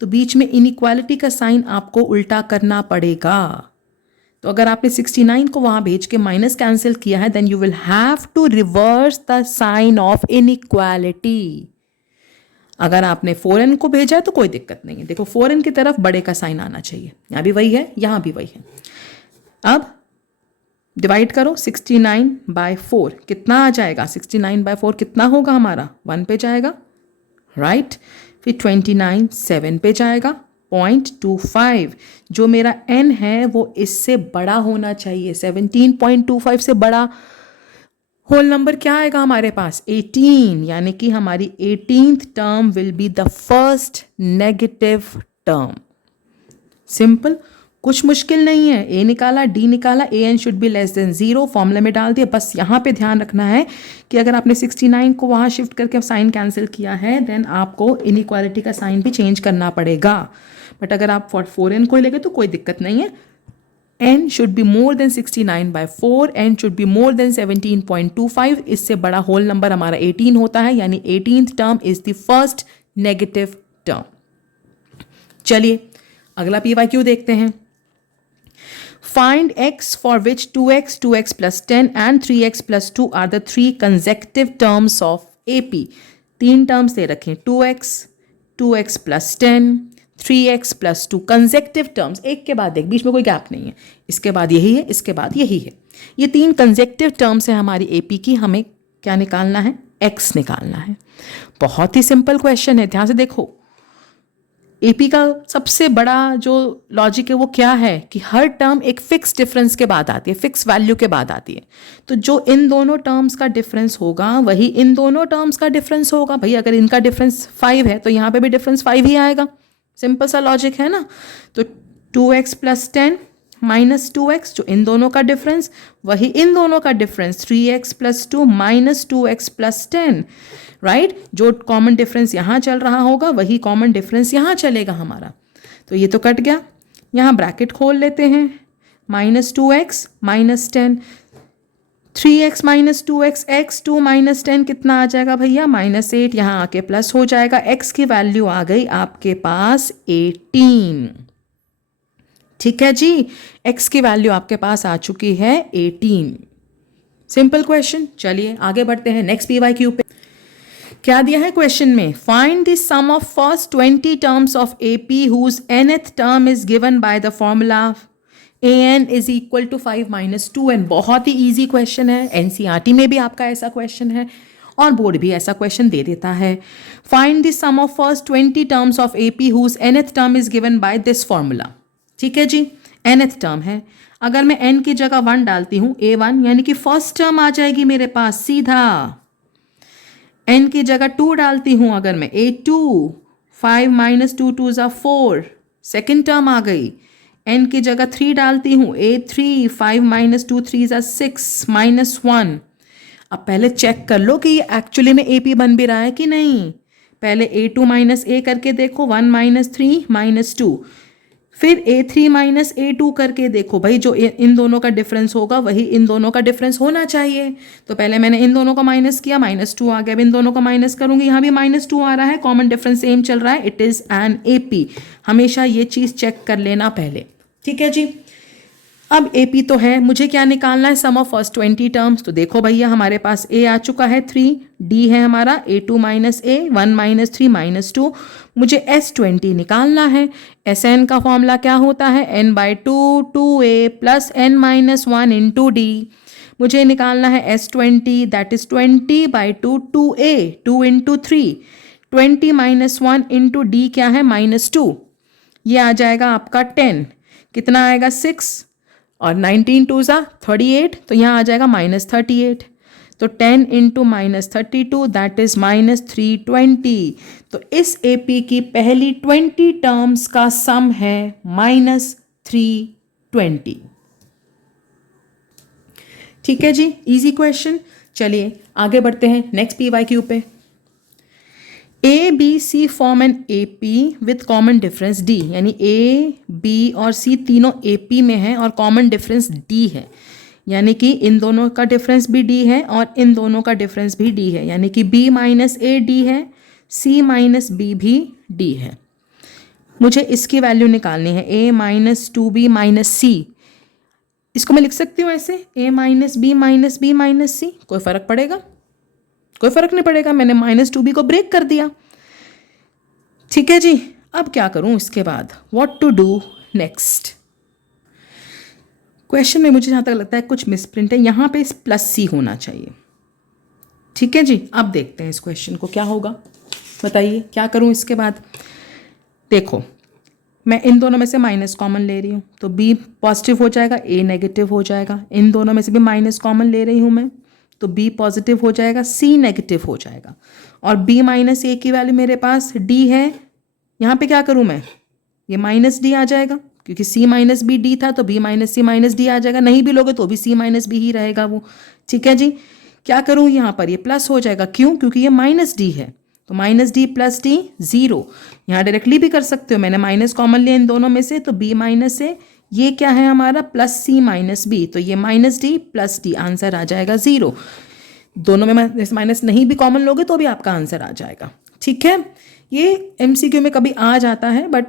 तो बीच में इनइक्वालिटी का साइन आपको उल्टा करना पड़ेगा. तो अगर आपने 69 को वहाँ भेज के माइनस कैंसिल किया है, then you will have to reverse the sign of inequality. अगर आपने 4n को भेजा है तो कोई दिक्कत नहीं है. देखो 4n की तरफ बड़े का साइन आना चाहिए, यहाँ भी वही है, यहाँ भी वही है. अब डिवाइड करो 69/4, कितना आ जाएगा? 69/4 कितना होगा हमारा? 1 पे जाएगा, राइट? फिर 29 7 पे जाएगा, 0.25. जो मेरा n है वो इससे बड़ा होना चाहिए, 17.25 से बड़ा. होल नंबर क्या आएगा हमारे पास? 18, यानी कि हमारी 18th term will be the first negative term. Simple, कुछ मुश्किल नहीं है. a निकाला, d निकाला, an should be less than 0, फॉर्मूले में डाल दिया. बस यहाँ पे ध्यान रखना है कि अगर आपने 69 को वहाँ शिफ्ट करके साइन कैंसिल किया है, देन आपको इनइक्वालिटी का साइन भी चेंज करना पड़ेगा. बट अगर आप 4n को लेंगे तो कोई दिक्कत नहीं है. n should be more than 69/4, n should be more than 17.25. इससे बड़ा होल नंबर हमारा 18 होता है, यानी 18th term is the first negative term. चलिए अगला PYQ देखते हैं. Find x for which 2x, 2x + 10 and 3x + 2 are the 3 consecutive terms of AP. 3 terms दे रखें, 2x, 2x + 10, 3x + 2 consecutive terms, एक के बाद एक, बीच में कोई गैप नहीं है. इसके बाद यही है, इसके बाद यही है. ये 3 consecutive टर्म्स है हमारी AP की. हमें क्या निकालना है? x निकालना है. बहुत ही सिंपल क्वेश्चन है, ध्यान से देखो. AP का सबसे बड़ा जो लॉजिक है वो क्या है कि हर टर्म एक फिक्स डिफरेंस के बाद आती है, फिक्स वैल्यू के बाद आती है. तो जो इन दोनों टर्म्स का डिफरेंस होगा वही इन दोनों टर्म्स का डिफरेंस होगा. भाई अगर इनका डिफरेंस 5 है तो यहाँ पे भी डिफरेंस 5 ही आएगा. सिंपल सा लॉजिक है ना. तो 2x + 10 - 2x, जो इन दोनों का डिफरेंस, वही इन दोनों का डिफरेंस 3x + 2 - 2x + 10, राइट? जो कॉमन डिफरेंस यहाँ चल रहा होगा वही कॉमन डिफरेंस यहाँ चलेगा हमारा. तो ये तो कट गया. यहाँ ब्रैकेट खोल लेते हैं. -2x - 10, 3x - 2x, x 2 - 10 कितना आ जाएगा भैया? -8. यहाँ आके प्लस हो जाएगा. x की वैल्यू आ गई आपके पास 18. ठीक है जी, x की वैल्यू आपके पास आ चुकी है 18. Simple question. चलिए आगे बढ़ते हैं नेक्स्ट PYQ पे. क्या दिया है क्वेश्चन में? Find the sum of first 20 terms of AP whose nth term is given by the formula an is equal to 5 minus 2n। बहुत ही ईजी क्वेश्चन है, एनसीईआरटी में भी आपका ऐसा क्वेश्चन है और बोर्ड भी ऐसा क्वेश्चन दे देता है। Find the sum of first 20 terms of AP whose nth term is given by this formula. ठीक है जी, nth टर्म है। अगर मैं n की जगह 1 डालती हूँ, a1 यानी कि फर्स्ट टर्म आ जाएगी मेरे पास सीधा। n की जगह 2 डालती हूँ अगर मैं, a2, 5 माइनस 2 2 ज़ा 4, सेकेंड टर्म आ गई। n की जगह 3 डालती हूँ, a3, 5 माइनस 2 3 ज़ा 6 माइनस 1। अब पहले चेक कर लो कि ये एक्चुअली में AP बन भी रहा है कि नहीं। पहले A2 माइनस A करके देखो, 1 माइनस 3 माइनस 2, फिर A3 माइनस A2 करके देखो। भाई जो इन दोनों का डिफरेंस होगा वही इन दोनों का डिफरेंस होना चाहिए। तो पहले मैंने इन दोनों का माइनस किया, -2 आ गया। अब इन दोनों का माइनस करूंगी, यहाँ भी -2 आ रहा है, कॉमन डिफरेंस सेम चल रहा है, इट इज़ एन AP। हमेशा ये चीज़ चेक कर लेना पहले। ठीक है जी, अब AP तो है, मुझे क्या निकालना है, सम ऑफ फर्स्ट 20 टर्म्स। तो देखो भैया हमारे पास A आ चुका है 3, D है हमारा A2 minus A, 1 minus 3 minus 2। मुझे S20 निकालना है। Sn का फॉर्मूला क्या होता है, n/2 2A plus n minus 1 into D। मुझे निकालना है S20, that is 20/2 2A, 2 into 3, 20 minus 1 into D क्या है, -2। ये आ जाएगा आपका 10, कितना आएगा 6 और 19 2 ज़ा 38, तो यहाँ आ जाएगा -38। तो 10 इंटू -32 दैट इज -320। तो इस AP की पहली 20 टर्म्स का सम है -320। ठीक है जी, इजी क्वेश्चन। चलिए आगे बढ़ते हैं नेक्स्ट PYQ पे। ABC form an AP with common difference D, यानी A, B और C तीनों AP में है और कॉमन डिफरेंस D है, यानी कि इन दोनों का डिफरेंस भी D है और इन दोनों का डिफरेंस भी D है, यानी कि B माइनस A D है, C माइनस B भी D है। मुझे इसकी वैल्यू निकालनी है, A minus 2B minus C। इसको मैं लिख सकती हूँ ऐसे, A minus B minus B minus C। कोई फर्क पड़ेगा? कोई फर्क नहीं पड़ेगा, मैंने -2B को ब्रेक कर दिया। ठीक है जी, अब क्या करूं इसके बाद, what to do next. Question में मुझे जहां तक लगता है कुछ मिसप्रिंट है, यहां पे +C होना चाहिए। ठीक है जी, अब देखते हैं इस क्वेश्चन को क्या होगा, बताइए क्या करूं इसके बाद। देखो मैं इन दोनों में से माइनस कॉमन ले रही हूँ, तो B पॉजिटिव हो जाएगा, A नेगेटिव हो जाएगा। इन दोनों में से भी माइनस कॉमन ले रही हूँ मैं, तो B पॉजिटिव हो जाएगा, C नेगेटिव हो जाएगा। और B माइनस A की वैल्यू मेरे पास D है, यहाँ पे क्या करूँ मैं, ये -D आ जाएगा, क्योंकि C माइनस B D था, तो B minus C minus D आ जाएगा। नहीं भी लोगे तो भी C माइनस B ही रहेगा वो। ठीक है जी, क्या करूँ यहाँ पर, ये प्लस हो जाएगा, क्यों, क्योंकि ये -D है, तो -D प्लस D 0। यहाँ डायरेक्टली भी कर सकते हो, मैंने माइनस कॉमन लिया इन दोनों में से, तो B माइनस A, ये क्या है हमारा +C माइनस B, तो ये -D प्लस D, आंसर आ जाएगा 0। दोनों में माइनस नहीं भी कॉमन लोगे तो भी आपका आंसर आ जाएगा। ठीक है, ये MCQ में कभी आ जाता है, बट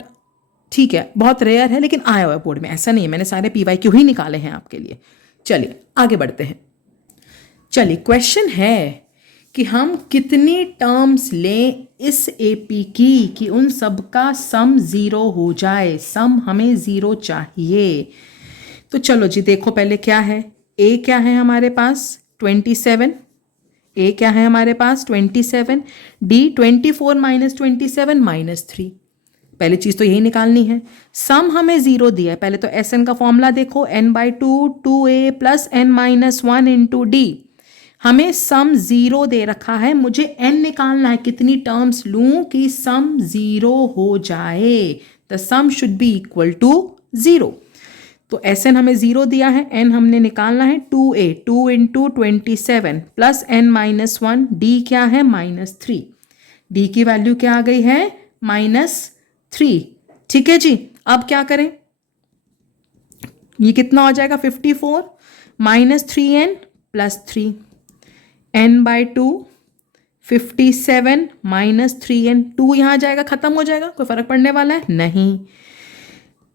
ठीक है बहुत रेयर है, लेकिन आया हुआ है बोर्ड में, ऐसा नहीं है, मैंने सारे PYQ ही निकाले हैं आपके लिए। चलिए आगे बढ़ते हैं। चलिए क्वेश्चन है कि हम कितनी टर्म्स लें इस AP की कि उन सब का सम 0 हो जाए। सम हमें 0 चाहिए। तो चलो जी देखो पहले क्या है, A क्या है हमारे पास 27, A क्या है हमारे पास 27, D 24 माइनस 27 -3। पहली चीज़ तो यही निकालनी है। सम हमें 0 दिया है, पहले तो Sn का फॉर्मूला देखो, n/2 2A plus n minus 1 into D। हमें सम 0 दे रखा है, मुझे n निकालना है, कितनी टर्म्स लूं कि सम 0 हो जाए। The sum should be equal to 0। तो Sn हमें 0 दिया है, n हमने निकालना है 2A, 2 into 27 plus n minus 1, D क्या है -3। D की वैल्यू क्या आ गई है -3। ठीक है जी, अब क्या करें, ये कितना हो जाएगा 54 -3n प्लस 3, n/2 57 -3n, 2 यहाँ जाएगा खत्म हो जाएगा, कोई फर्क पड़ने वाला है नहीं।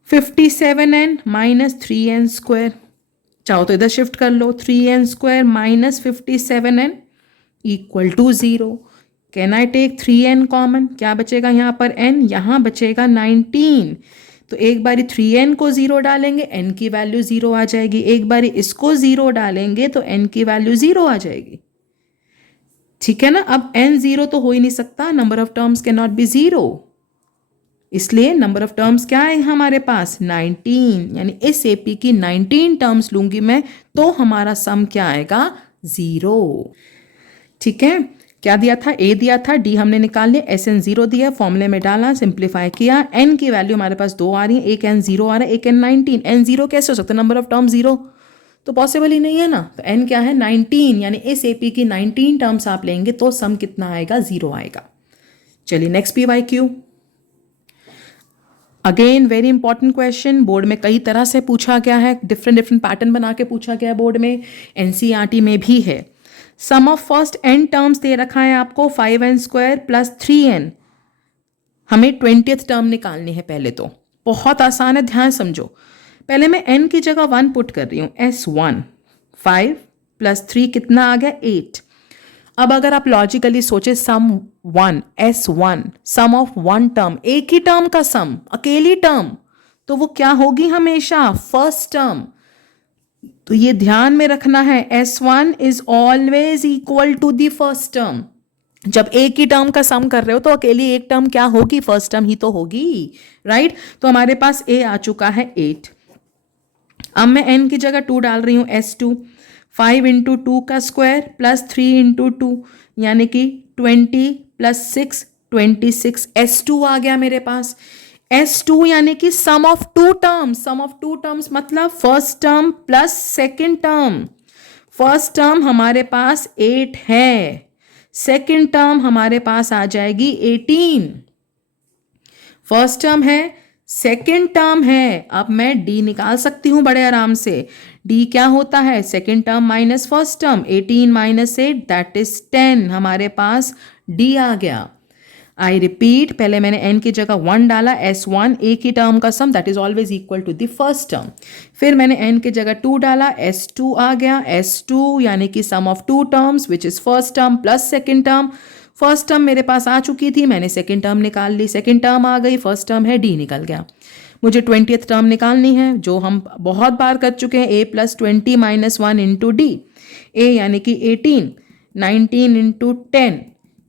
57n -3n स्क्वायर, चाहो तो इधर शिफ्ट कर लो, 3n square minus 57n equal to 0। Can I take 3n common, क्या बचेगा यहाँ पर n, यहाँ बचेगा 19। तो तो एक बारी 3n को 0 डालेंगे, n की वैल्यू 0 आ जाएगी। एक बारी इसको 0 डालेंगे तो n की वैल्यू 0 आ जाएगी। ठीक है ना। अब n 0 तो हो ही नहीं सकता, number of terms can not be 0, इसलिए नंबर ऑफ टर्म्स क्या है हमारे पास 19, यानी इस एपी की 19 टर्म्स लूंगी मैं तो हमारा सम क्या आएगा 0। ठीक है, क्या दिया था, a दिया था, d हमने निकाल लिया, SN 0 दिया, फॉर्मूले में डाला, सिंप्लीफाई किया, n की वैल्यू हमारे पास 2 आ रही है, एक n 0 आ रहा है, एक n 19। n 0 कैसे हो सकता है, नंबर ऑफ टर्म 0 तो पॉसिबल ही नहीं है ना। तो n क्या है 19, यानी इस एपी की 19 टर्म्स आप लेंगे तो सम कितना आएगा 0 आएगा। चलिए next PYQ। Again very important question, board में कई तरह से पूछा गया है, डिफरेंट पैटर्न बना के पूछा गया है बोर्ड में, NCERT में भी है। Sum of first n terms दे रखा है आपको 5n² प्लस 3n, हमें 20th टर्म निकालनी है। पहले तो बहुत आसान है, ध्यान समझो। पहले मैं n की जगह 1 पुट कर रही हूँ, S1 5 प्लस 3 कितना आ गया 8। अब अगर आप लॉजिकली सोचे सम 1 S1 सम ऑफ 1 टर्म, एक ही टर्म का सम, अकेली टर्म, तो वो क्या होगी हमेशा फर्स्ट टर्म। तो ये ध्यान में रखना है, S1 is always equal to the first term. जब एक ही टर्म का सम कर रहे हो तो अकेली एक टर्म क्या होगी, फर्स्ट टर्म ही तो होगी, राइट। तो हमारे पास a आ चुका है 8। अब मैं n की जगह 2 डाल रही हूं, S2 5 इंटू 2 का स्क्वायर प्लस 3 इंटू 2 यानी कि 20 प्लस 6 26, S2 आ गया मेरे पास। S2 यानी कि sum of two terms, sum of two terms मतलब first term plus second term. First term हमारे पास 8 है, सेकेंड टर्म हमारे पास आ जाएगी 18। फर्स्ट टर्म है, सेकेंड टर्म है, अब मैं d निकाल सकती हूं बड़े आराम से। d क्या होता है, second term minus first term, 18 minus 8 that is 10, हमारे पास d आ गया। आई रिपीट, पहले मैंने n की जगह 1 डाला, S1 एक ही टर्म का sum that is always equal to the first term. फिर मैंने n की जगह 2 डाला, S2 आ गया, S2 यानी कि sum of two terms which is first term plus second term. First term मेरे पास आ चुकी थी, मैंने सेकेंड टर्म निकाल ली, सेकेंड टर्म आ गई, फर्स्ट टर्म है d निकल गया। मुझे 20th टर्म निकालनी है, जो हम बहुत बार कर चुके हैं, a plus 20 minus 1 into D. a यानी कि 18, 19 इंटू 10,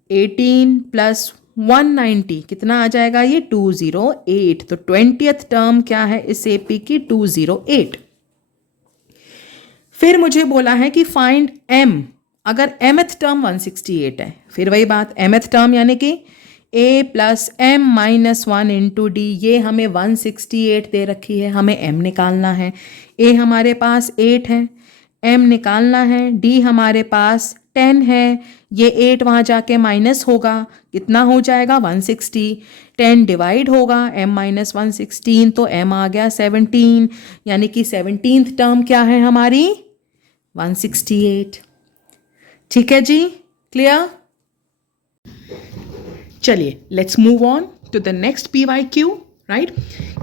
18 प्लस 190 कितना आ जाएगा ये 208। तो 20th टर्म क्या है इस एपी की 208। फिर मुझे बोला है कि फाइंड m, अगर mth टर्म 168 है, फिर वही बात, mth टर्म यानी कि a plus m minus 1 into D, ये हमें 168 दे रखी है, हमें m निकालना है। a हमारे पास 8 है, m निकालना है, d हमारे पास 10 है, ये 8 वहाँ जाके माइनस होगा, कितना हो जाएगा 160, 10 डिवाइड होगा m माइनस 116 तो m आ गया 17, यानी कि 17th टर्म क्या है हमारी 168। ठीक है जी, क्लियर। चलिए let's move on to the next PYQ, right.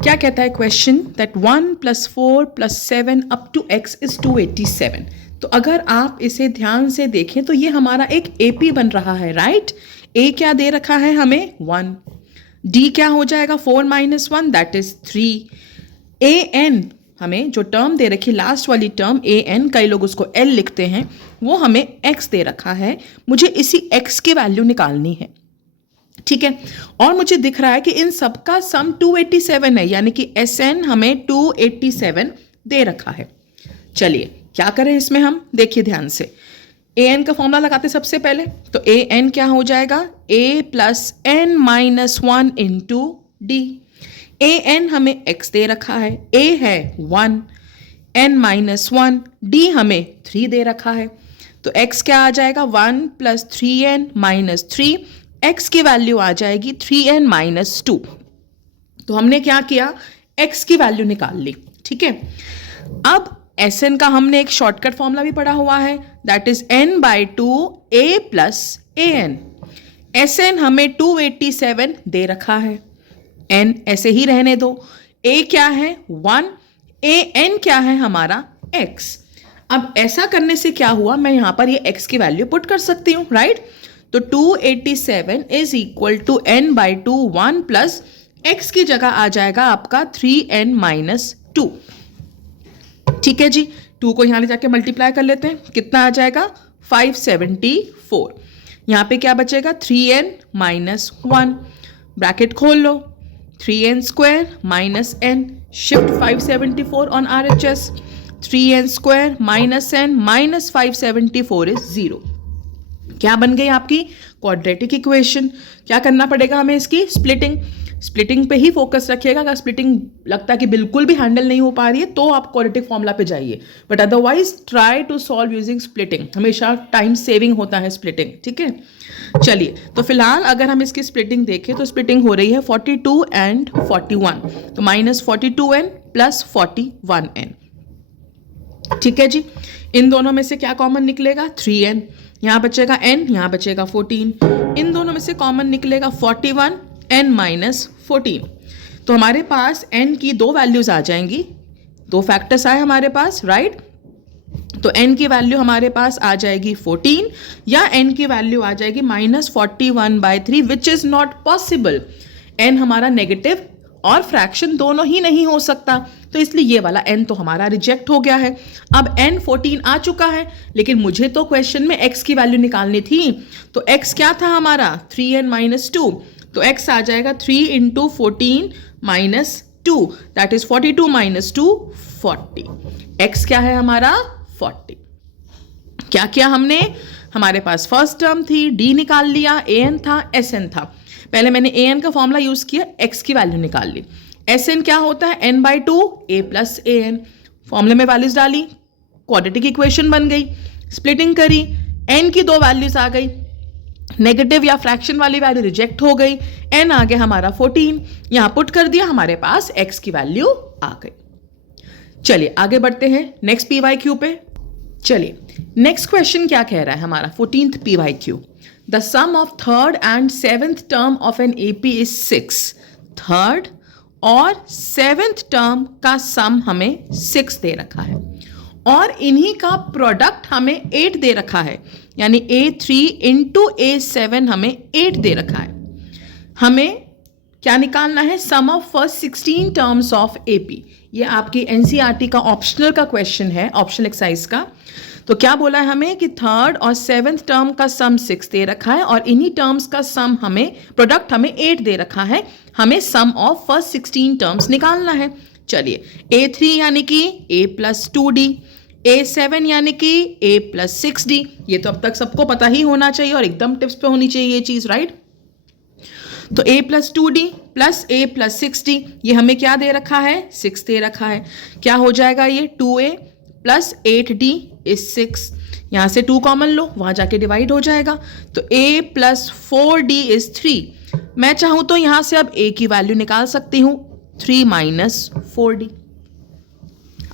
क्या कहता है question, that 1 plus 4 plus 7 up to x is 287। तो अगर आप इसे ध्यान से देखें तो ये हमारा एक AP बन रहा है, राइट। A क्या दे रखा है हमें 1, D क्या हो जाएगा 4 माइनस 1 दैट इज 3, AN हमें जो टर्म दे रखी लास्ट वाली टर्म AN, कई लोग उसको L लिखते हैं, वो हमें x दे रखा है, मुझे इसी x की वैल्यू निकालनी है। ठीक है, और मुझे दिख रहा है कि इन सबका सम 287 है, यानी कि SN हमें 287 दे रखा है। चलिए क्या करें इसमें हम, देखिए ध्यान से। AN का फॉर्मूला लगाते सबसे पहले, तो AN क्या हो जाएगा A plus n minus 1 into D. AN हमें x दे रखा है, A है 1, n माइनस 1, D हमें 3 दे रखा है, तो x क्या आ जाएगा 1 प्लस 3n माइनस 3, x की वैल्यू आ जाएगी 3n माइनस 2। तो हमने क्या किया, x की वैल्यू निकाल ली। ठीक है, अब Sn का हमने एक शॉर्टकट फॉर्मूला भी पढ़ा हुआ है, that is n by 2 a plus an। Sn हमें 287 दे रखा है, n ऐसे ही रहने दो, a क्या है 1, an क्या है हमारा x। अब ऐसा करने से क्या हुआ, मैं यहां पर ये x की वैल्यू पुट कर सकती हूं, राइट। तो 287 is equal to n by 2 1 plus x की जगह आ जाएगा आपका 3n-2। ठीक है जी, 2 को यहां ले जाके मल्टीप्लाई कर लेते हैं, कितना आ जाएगा 574। यहां पे क्या बचेगा 3n-1, ब्रैकेट खोल लो, 3n² - n, shift 574 on RHS, 3n² - n - 574 is 0। क्या बन गई आपकी क्वाड्रेटिक इक्वेशन। क्या करना पड़ेगा हमें इसकी स्प्लिटिंग पे ही फोकस रखिएगा। अगर स्प्लिटिंग लगता है कि बिल्कुल भी हैंडल नहीं हो पा रही है तो आप क्वाड्रेटिक फॉर्मूला पे जाइए, but otherwise try to solve using splitting, हमेशा टाइम सेविंग होता है स्प्लिटिंग। ठीक है, चलिए तो फिलहाल अगर हम इसकी स्प्लिटिंग देखें तो स्प्लिटिंग हो रही है 42 एंड 41, तो -42n + 41n। ठीक है जी, इन दोनों में से क्या कॉमन निकलेगा 3n, यहां बचेगा n, यहां बचेगा 14, इन दोनों में से कॉमन निकलेगा 41n - 14। तो हमारे पास n की 2 वैल्यूज आ जाएंगी, 2 फैक्टर्स आए हमारे पास, राइट। तो n की वैल्यू हमारे पास आ जाएगी 14 या n की वैल्यू आ जाएगी -41/3, which is not possible. n हमारा नेगेटिव और फ्रैक्शन दोनों ही नहीं हो सकता, तो इसलिए ये वाला n तो हमारा रिजेक्ट हो गया है। अब n 14 आ चुका है, लेकिन मुझे तो क्वेश्चन में x की वैल्यू निकालनी थी, तो x क्या था हमारा 3n - 2, तो x आ जाएगा 3 × 14 - 2, दैट इज 42 - 2 40। x क्या है हमारा 40। क्या किया हमने, हमारे पास फर्स्ट टर्म थी, d निकाल लिया, an था, sn था। पहले मैंने an का फॉर्मूला यूज किया, x की वैल्यू निकाल ली। sn क्या होता है n/2 a + an, फॉर्मूले में वैल्यूज डाली, क्वाड्रेटिक इक्वेशन बन गई। स्प्लिटिंग करी, n की 2 वैल्यूज आ गई, नेगेटिव या फ्रैक्शन वाली वैल्यू रिजेक्ट हो गई, n आ गया हमारा 14, यहां पुट कर दिया, हमारे पास x की वैल्यू आ गई। चलिए आगे बढ़ते हैं नेक्स्ट PYQ पे। चलिए नेक्स्ट क्वेश्चन क्या कह रहा है हमारा 14th PYQ। The sum of 3rd and 7th term of an AP is 6। 3rd और 7th टर्म का सम हमें 6 दे रखा है और इन्हीं का प्रोडक्ट हमें 8 दे रखा है, यानी A3 × A7 हमें 8 दे रखा है। हमें क्या निकालना है, sum of first 16 terms of AP। ये आपकी NCERT का ऑप्शनल का क्वेश्चन है, ऑप्शनल एक्सरसाइज का। तो क्या बोला है हमें कि 3rd और 7th टर्म का सम 6 दे रखा है और इन्हीं टर्म्स का सम हमें प्रोडक्ट हमें 8 दे रखा है। हमें सम ऑफ फर्स्ट 16 टर्म्स निकालना है। चलिए A3 यानी कि A + 2D, A7 यानी कि A + 6D। ये तो अब तक सबको पता ही होना चाहिए और एकदम टिप्स पे होनी चाहिए ये चीज, राइट। तो A + 2D + A + 6D, ये हमें क्या दे रखा है 6 दे रखा है। क्या हो जाएगा ये 2A + 8D इज 6, यहां से 2 कॉमन लो, वहां जाके डिवाइड हो जाएगा। तो A + 4D इज 3। मैं चाहूं तो यहां से अब A की वैल्यू निकाल सकती हूं, 3 - 4D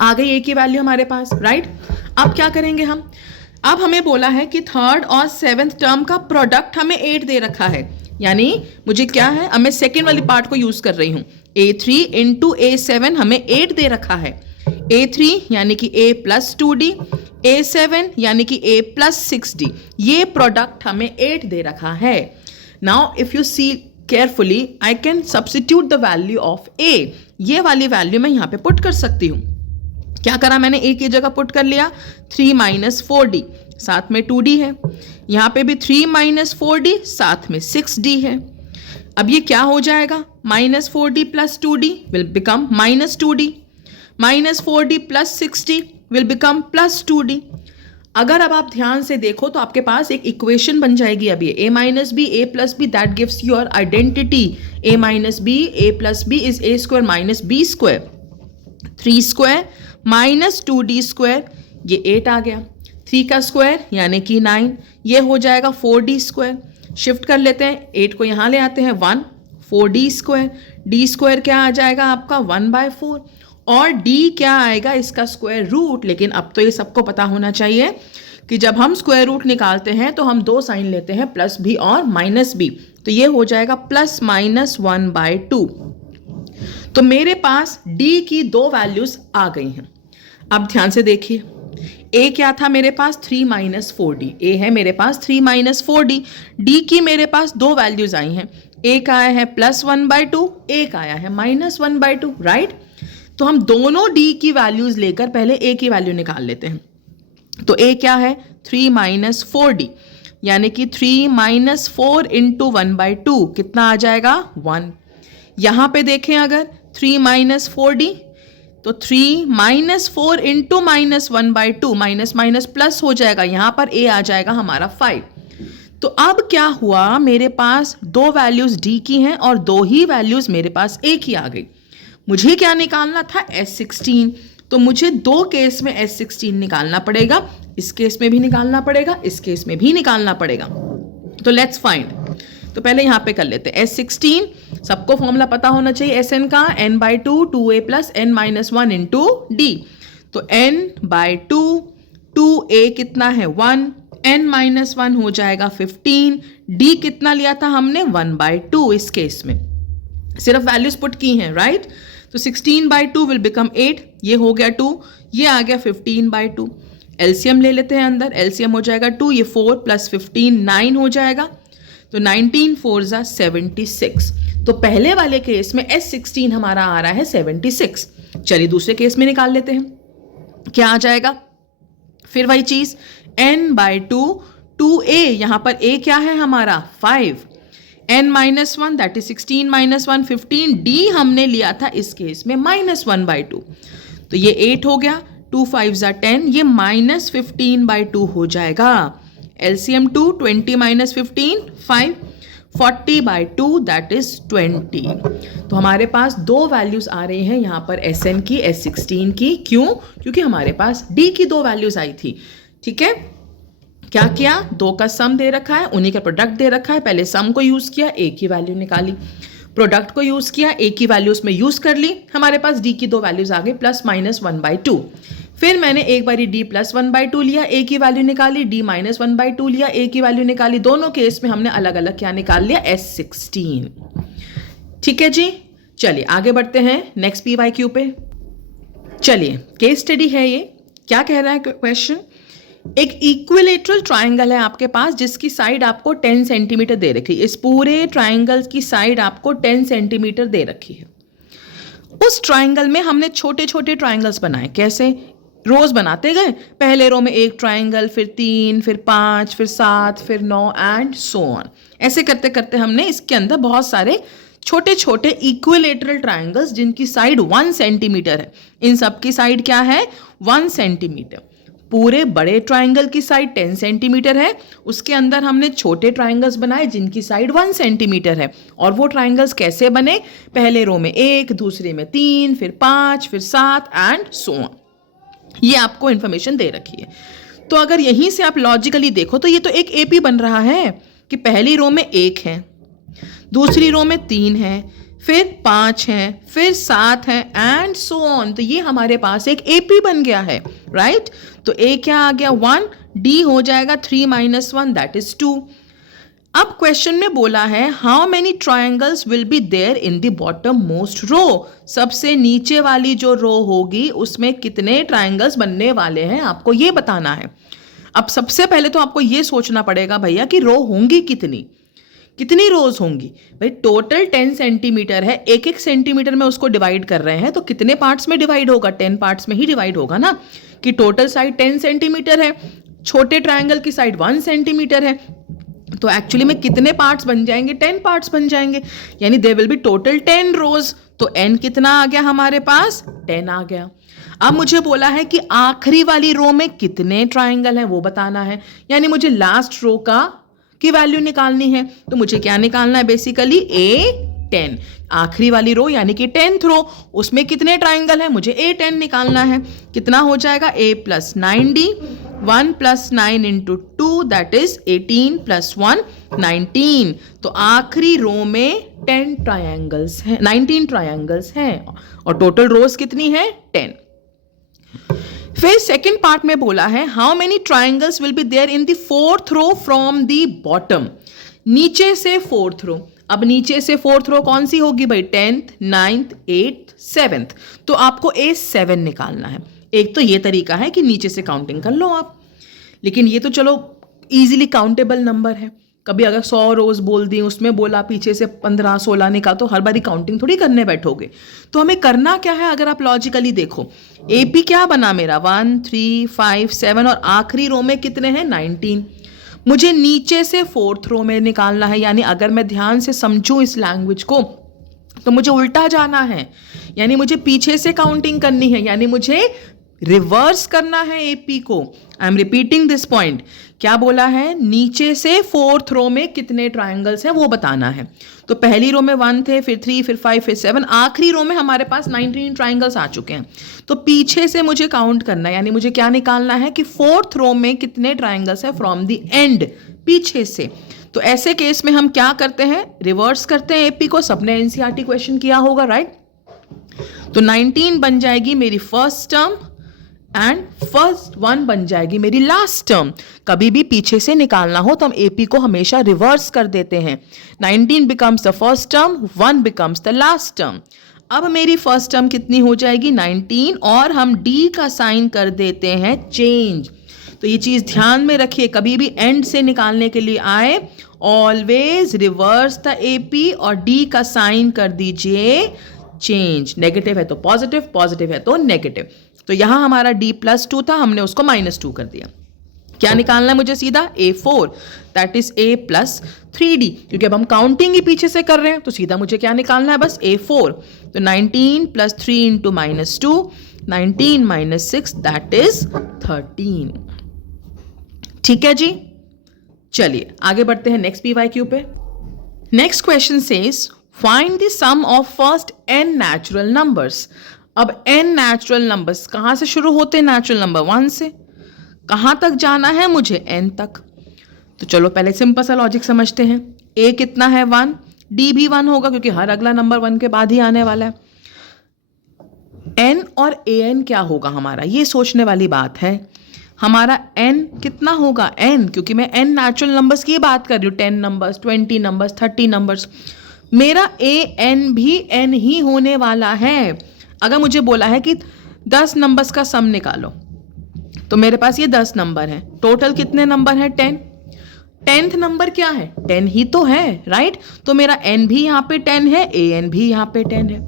आ गई A की वैल्यू हमारे पास, राइट। अब क्या करेंगे हम, अब हमें बोला है कि 3rd और 7th टर्म का प्रोडक्ट हमें 8 दे रखा है, यानी मुझे क्या है, अब मैं सेकेंड वाली पार्ट को यूज कर रही हूं। A3 × A7 हमें 8 दे रखा है। A3 यानी कि A + 2D, A7 यानी कि A + 6D, ये प्रोडक्ट हमें 8 दे रखा है। Now if you see carefully I can substitute the value of A। ये वाली वैल्यू मैं यहां पे पुट कर सकती हूं। क्या करा मैंने, A की जगह पुट कर लिया 3 - 4D, साथ में 2D है, यहां पे भी 3 - 4D, साथ में 6D है। अब ये क्या हो जाएगा, -4D + 2D will become -2D, -4D + 6D will become +2D। अगर अब आप ध्यान से देखो तो आपके पास एक इक्वेशन बन जाएगी अब ये A - B A + B, that gives your identity. A - B A + B is A² - B², 3² - 2D², ये 8 आ गया। 3 का स्क्वायर यानी कि 9, ये हो जाएगा 4D²। शिफ्ट कर लेते हैं, 8 को यहाँ ले आते हैं 1, 4D², D² क्या आ जाएगा आपका 1/4 और D क्या आएगा इसका स्क्वायर रूट। लेकिन अब तो ये सबको पता होना चाहिए कि जब हम स्क्वायर रूट निकालते हैं तो हम 2 साइन लेते हैं, +B और -B, तो ये हो जाएगा +-1/2। तो मेरे पास D की 2 वैल्यूज आ गई हैं। अब ध्यान से देखिए, A क्या था मेरे पास 3 - 4D, A है मेरे पास 3 - 4D, D की मेरे पास 2 वैल्यूज आई हैं, एक आया है +1/2, एक आया है -1/2, राइट। तो हम दोनों d की वैल्यूज लेकर पहले a की वैल्यू निकाल लेते हैं। तो a क्या है 3 - 4d, यानी कि 3 - 4 × 1/2 कितना आ जाएगा 1। यहां पे देखें अगर 3 - 4d, तो 3 - 4 × -1/2, माइनस माइनस प्लस हो जाएगा, यहां पर a आ जाएगा हमारा 5। तो अब क्या हुआ, मेरे पास दो वैल्यूज d की हैं और दो ही वैल्यूज मेरे पास a की आ गई। मुझे क्या निकालना था S16, तो मुझे दो केस में S16 निकालना पड़ेगा, इस केस में भी निकालना पड़ेगा, इस केस में भी निकालना पड़ेगा। तो लेट्स फाइंड। तो पहले यहां पे कर लेते हैं S16, सबको फॉर्मूला पता होना चाहिए Sn का, n/2 2a + n - 1 × d। तो n/2 2a कितना है 1, n - 1 हो जाएगा 15, d कितना लिया था हमने 1/2, इस केस में सिर्फ वैल्यूज पुट की हैं, राइट। तो 16/2 विल बिकम 8, ये हो गया 2, ये आ गया 15/2। एलसीएम ले लेते हैं अंदर, एलसीएम हो जाएगा 2, ये 4 + 15 9 हो जाएगा। तो 19 4 = 76। तो पहले वाले केस में S16 हमारा आ रहा है 76। चलिए दूसरे केस में निकाल लेते हैं, क्या आ जाएगा। फिर वही चीज, n/2 2a, यहां पर a क्या है हमारा 5, n - 1 दैट इज 16 - 1 15, d हमने लिया था इस केस में -1/2, तो ये 8 हो गया, 2 5 = 10, ये -15/2 हो जाएगा। LCM 2, 20 - 15 5, 40/2 that is 20। तो हमारे पास दो वैल्यूज आ रही हैं यहाँ पर Sn की, S16 की। क्यों? क्योंकि हमारे पास d की दो वैल्यूज आई थी। ठीक है, क्या किया, दो का सम दे रखा है, उन्हीं का प्रोडक्ट दे रखा है, पहले सम को यूज किया, a की वैल्यू निकाली, प्रोडक्ट को यूज किया, a की वैल्यू उसमें यूज कर ली, हमारे पास d की दो वैल्यूज आ गई +-1/2। फिर मैंने एक बारी d +1/2 लिया, a की वैल्यू निकाली, d -1/2 लिया, a की वैल्यू निकाली, दोनों केस में हमने अलग अलग क्या निकाल लिया S16। ठीक है जी, चलिए आगे बढ़ते हैं नेक्स्ट PYQ पे। चलिए केस स्टडी है ये, क्या कह रहा है क्वेश्चन। एक इक्विलेटरल ट्राइंगल है आपके पास जिसकी साइड आपको 10 सेंटीमीटर दे रखी है। इस पूरे ट्राइंगल की साइड आपको 10 सेंटीमीटर दे रखी है। उस ट्राइंगल में हमने छोटे छोटे ट्राइंगल्स बनाए, कैसे, रोज बनाते गए, पहले रो में एक ट्राइंगल, फिर 3, फिर 5, फिर 7, फिर 9 एंड सो ऑन। ऐसे करते करते हमने इसके अंदर बहुत सारे छोटे छोटे इक्विलेटरल ट्राइंगल्स जिनकी साइड 1 सेंटीमीटर है, इन सब की साइड क्या है 1 सेंटीमीटर। पूरे बड़े ट्राइंगल की साइड 10 सेंटीमीटर है, उसके अंदर हमने छोटे ट्राइंगल्स बनाए जिनकी साइड 1 सेंटीमीटर है। और वो ट्राइंगल्स कैसे बने, पहले रो में 1, दूसरे में 3, फिर 5, फिर 7 एंड सो ऑन। ये आपको इंफॉर्मेशन दे रखी है। तो अगर यहीं से आप लॉजिकली देखो तो ये तो एक एपी बन रहा है कि पहली रो में 1 है, दूसरी रो में 3 है, फिर 5 है, फिर 7 है एंड सो ऑन। तो ये हमारे पास एक एपी बन गया है, राइट। तो ए क्या आ गया 1, डी हो जाएगा 3 - 1 दैट इज 2। अब क्वेश्चन में बोला है how many triangles will be there in the bottom most row, सबसे नीचे वाली जो रो होगी उसमें कितने ट्राइंगल्स बनने वाले हैं, आपको ये बताना है। अब सबसे पहले तो आपको ये सोचना पड़ेगा भैया कि रो होंगी कितनी, कितनी रोज होंगी। भाई टोटल 10 सेंटीमीटर है, एक एक सेंटीमीटर में उसको डिवाइड कर रहे हैं, तो कितने पार्ट्स में डिवाइड होगा, 10 पार्ट्स में ही डिवाइड होगा ना, कि टोटल साइड 10 सेंटीमीटर है, छोटे ट्राइंगल की साइड 1 सेंटीमीटर है, तो एक्चुअली में कितने पार्ट्स बन जाएंगे, 10 पार्ट्स बन जाएंगे, यानी देयर विल बी टोटल 10 रोज। तो n कितना आ गया हमारे पास 10 आ गया। अब मुझे बोला है कि आखिरी वाली रो में कितने ट्राइंगल हैं वो बताना है, यानी मुझे लास्ट रो का की वैल्यू निकालनी है। तो मुझे क्या निकालना है, बेसिकली A10, आखिरी वाली रो यानी कि 10th रो, उसमें कितने ट्राइंगल है, मुझे A10 निकालना है। कितना हो जाएगा, A + 9D, 1 + 9 × 2 दैट इज 18 + 1 19। तो आखिरी रो में 10 ट्राइंगल्स हैं, 19 ट्राइंगल्स हैं, और टोटल रोज कितनी है 10। फिर सेकेंड पार्ट में बोला है how many triangles will be there in the 4th row from the bottom, नीचे से 4th रो। अब नीचे से 4th रो कौन सी होगी भाई, 10th 9th 8th 7th, तो आपको A7 निकालना है। एक तो ये तरीका है कि नीचे से काउंटिंग कर लो आप, लेकिन ये तो चलो इजीली काउंटेबल नंबर है, कभी अगर 100 रोज बोल दी, उसमें बोला पीछे से 15-16 निकाल, तो हर बारी काउंटिंग थोड़ी करने बैठोगे। तो हमें करना क्या है, अगर आप लॉजिकली देखो, AP क्या बना मेरा 1 3 5 7 और आखिरी रो में कितने हैं 19। मुझे नीचे से 4th रो में निकालना है, यानी अगर मैं ध्यान से समझूं इस लैंग्वेज को तो मुझे उल्टा जाना है, यानी मुझे पीछे से काउंटिंग करनी है, यानी मुझे रिवर्स करना है AP को। I am repeating this point. क्या बोला है, नीचे से 4th रो में कितने ट्रायंगल्स हैं वो बताना है। तो पहली रो में 1 थे, फिर 3, फिर 5, फिर 7, आखिरी रो में हमारे पास 19 ट्रायंगल्स आ चुके हैं। तो पीछे से मुझे काउंट करना है, यानी मुझे क्या निकालना है कि 4th रो में कितने ट्रायंगल्स है फ्रॉम द एंड, पीछे से। तो ऐसे केस में हम क्या करते हैं, रिवर्स करते हैं AP को। सबने NCERT क्वेश्चन किया होगा, राइट। तो 19 बन जाएगी मेरी फर्स्ट टर्म एंड फर्स्ट 1 बन जाएगी मेरी लास्ट टर्म। कभी भी पीछे से निकालना हो तो हम AP को हमेशा रिवर्स कर देते हैं। 19 becomes the first term, 1 becomes the last term. अब मेरी फर्स्ट टर्म कितनी हो जाएगी 19, और हम D का साइन कर देते हैं चेंज। तो ये चीज ध्यान में रखिए, कभी भी एंड से निकालने के लिए आए ऑलवेज रिवर्स द AP और D का साइन कर दीजिए चेंज। नेगेटिव है तो पॉजिटिव, पॉजिटिव है तो नेगेटिव। तो यहां हमारा D+2 था, हमने उसको -2 कर दिया। क्या निकालना है मुझे सीधा A4, दैट इज A+3D, क्योंकि अब हम काउंटिंग ही पीछे से कर रहे हैं तो सीधा मुझे क्या निकालना है, बस A4। तो 19 + 3 इंटू -2, 19 - 6 दैट इज 13। ठीक है जी, चलिए आगे बढ़ते हैं नेक्स्ट PYQ पे। Next question says find the sum of first n natural numbers. अब n नेचुरल नंबर्स कहां से शुरू होते हैं, नेचुरल नंबर 1 से। कहां तक जाना है मुझे, n तक। तो चलो पहले सिंपल सा लॉजिक समझते हैं। a कितना है 1, d भी 1 होगा क्योंकि हर अगला नंबर 1 के बाद ही आने वाला है। n और an क्या होगा हमारा, ये सोचने वाली बात है। हमारा n कितना होगा, n, क्योंकि मैं n नेचुरल नंबर्स की बात कर रही हूँ, 10 नंबर्स, 20 नंबर्स, 30 नंबर्स। मेरा an भी n ही होने वाला है। अगर मुझे बोला है कि 10 नंबर्स का सम निकालो, तो मेरे पास ये 10 नंबर हैं, टोटल कितने नंबर हैं 10। 10th नंबर क्या है, 10 ही तो है, राइट। तो मेरा n भी यहाँ पे 10 है, an भी यहाँ पे 10 है।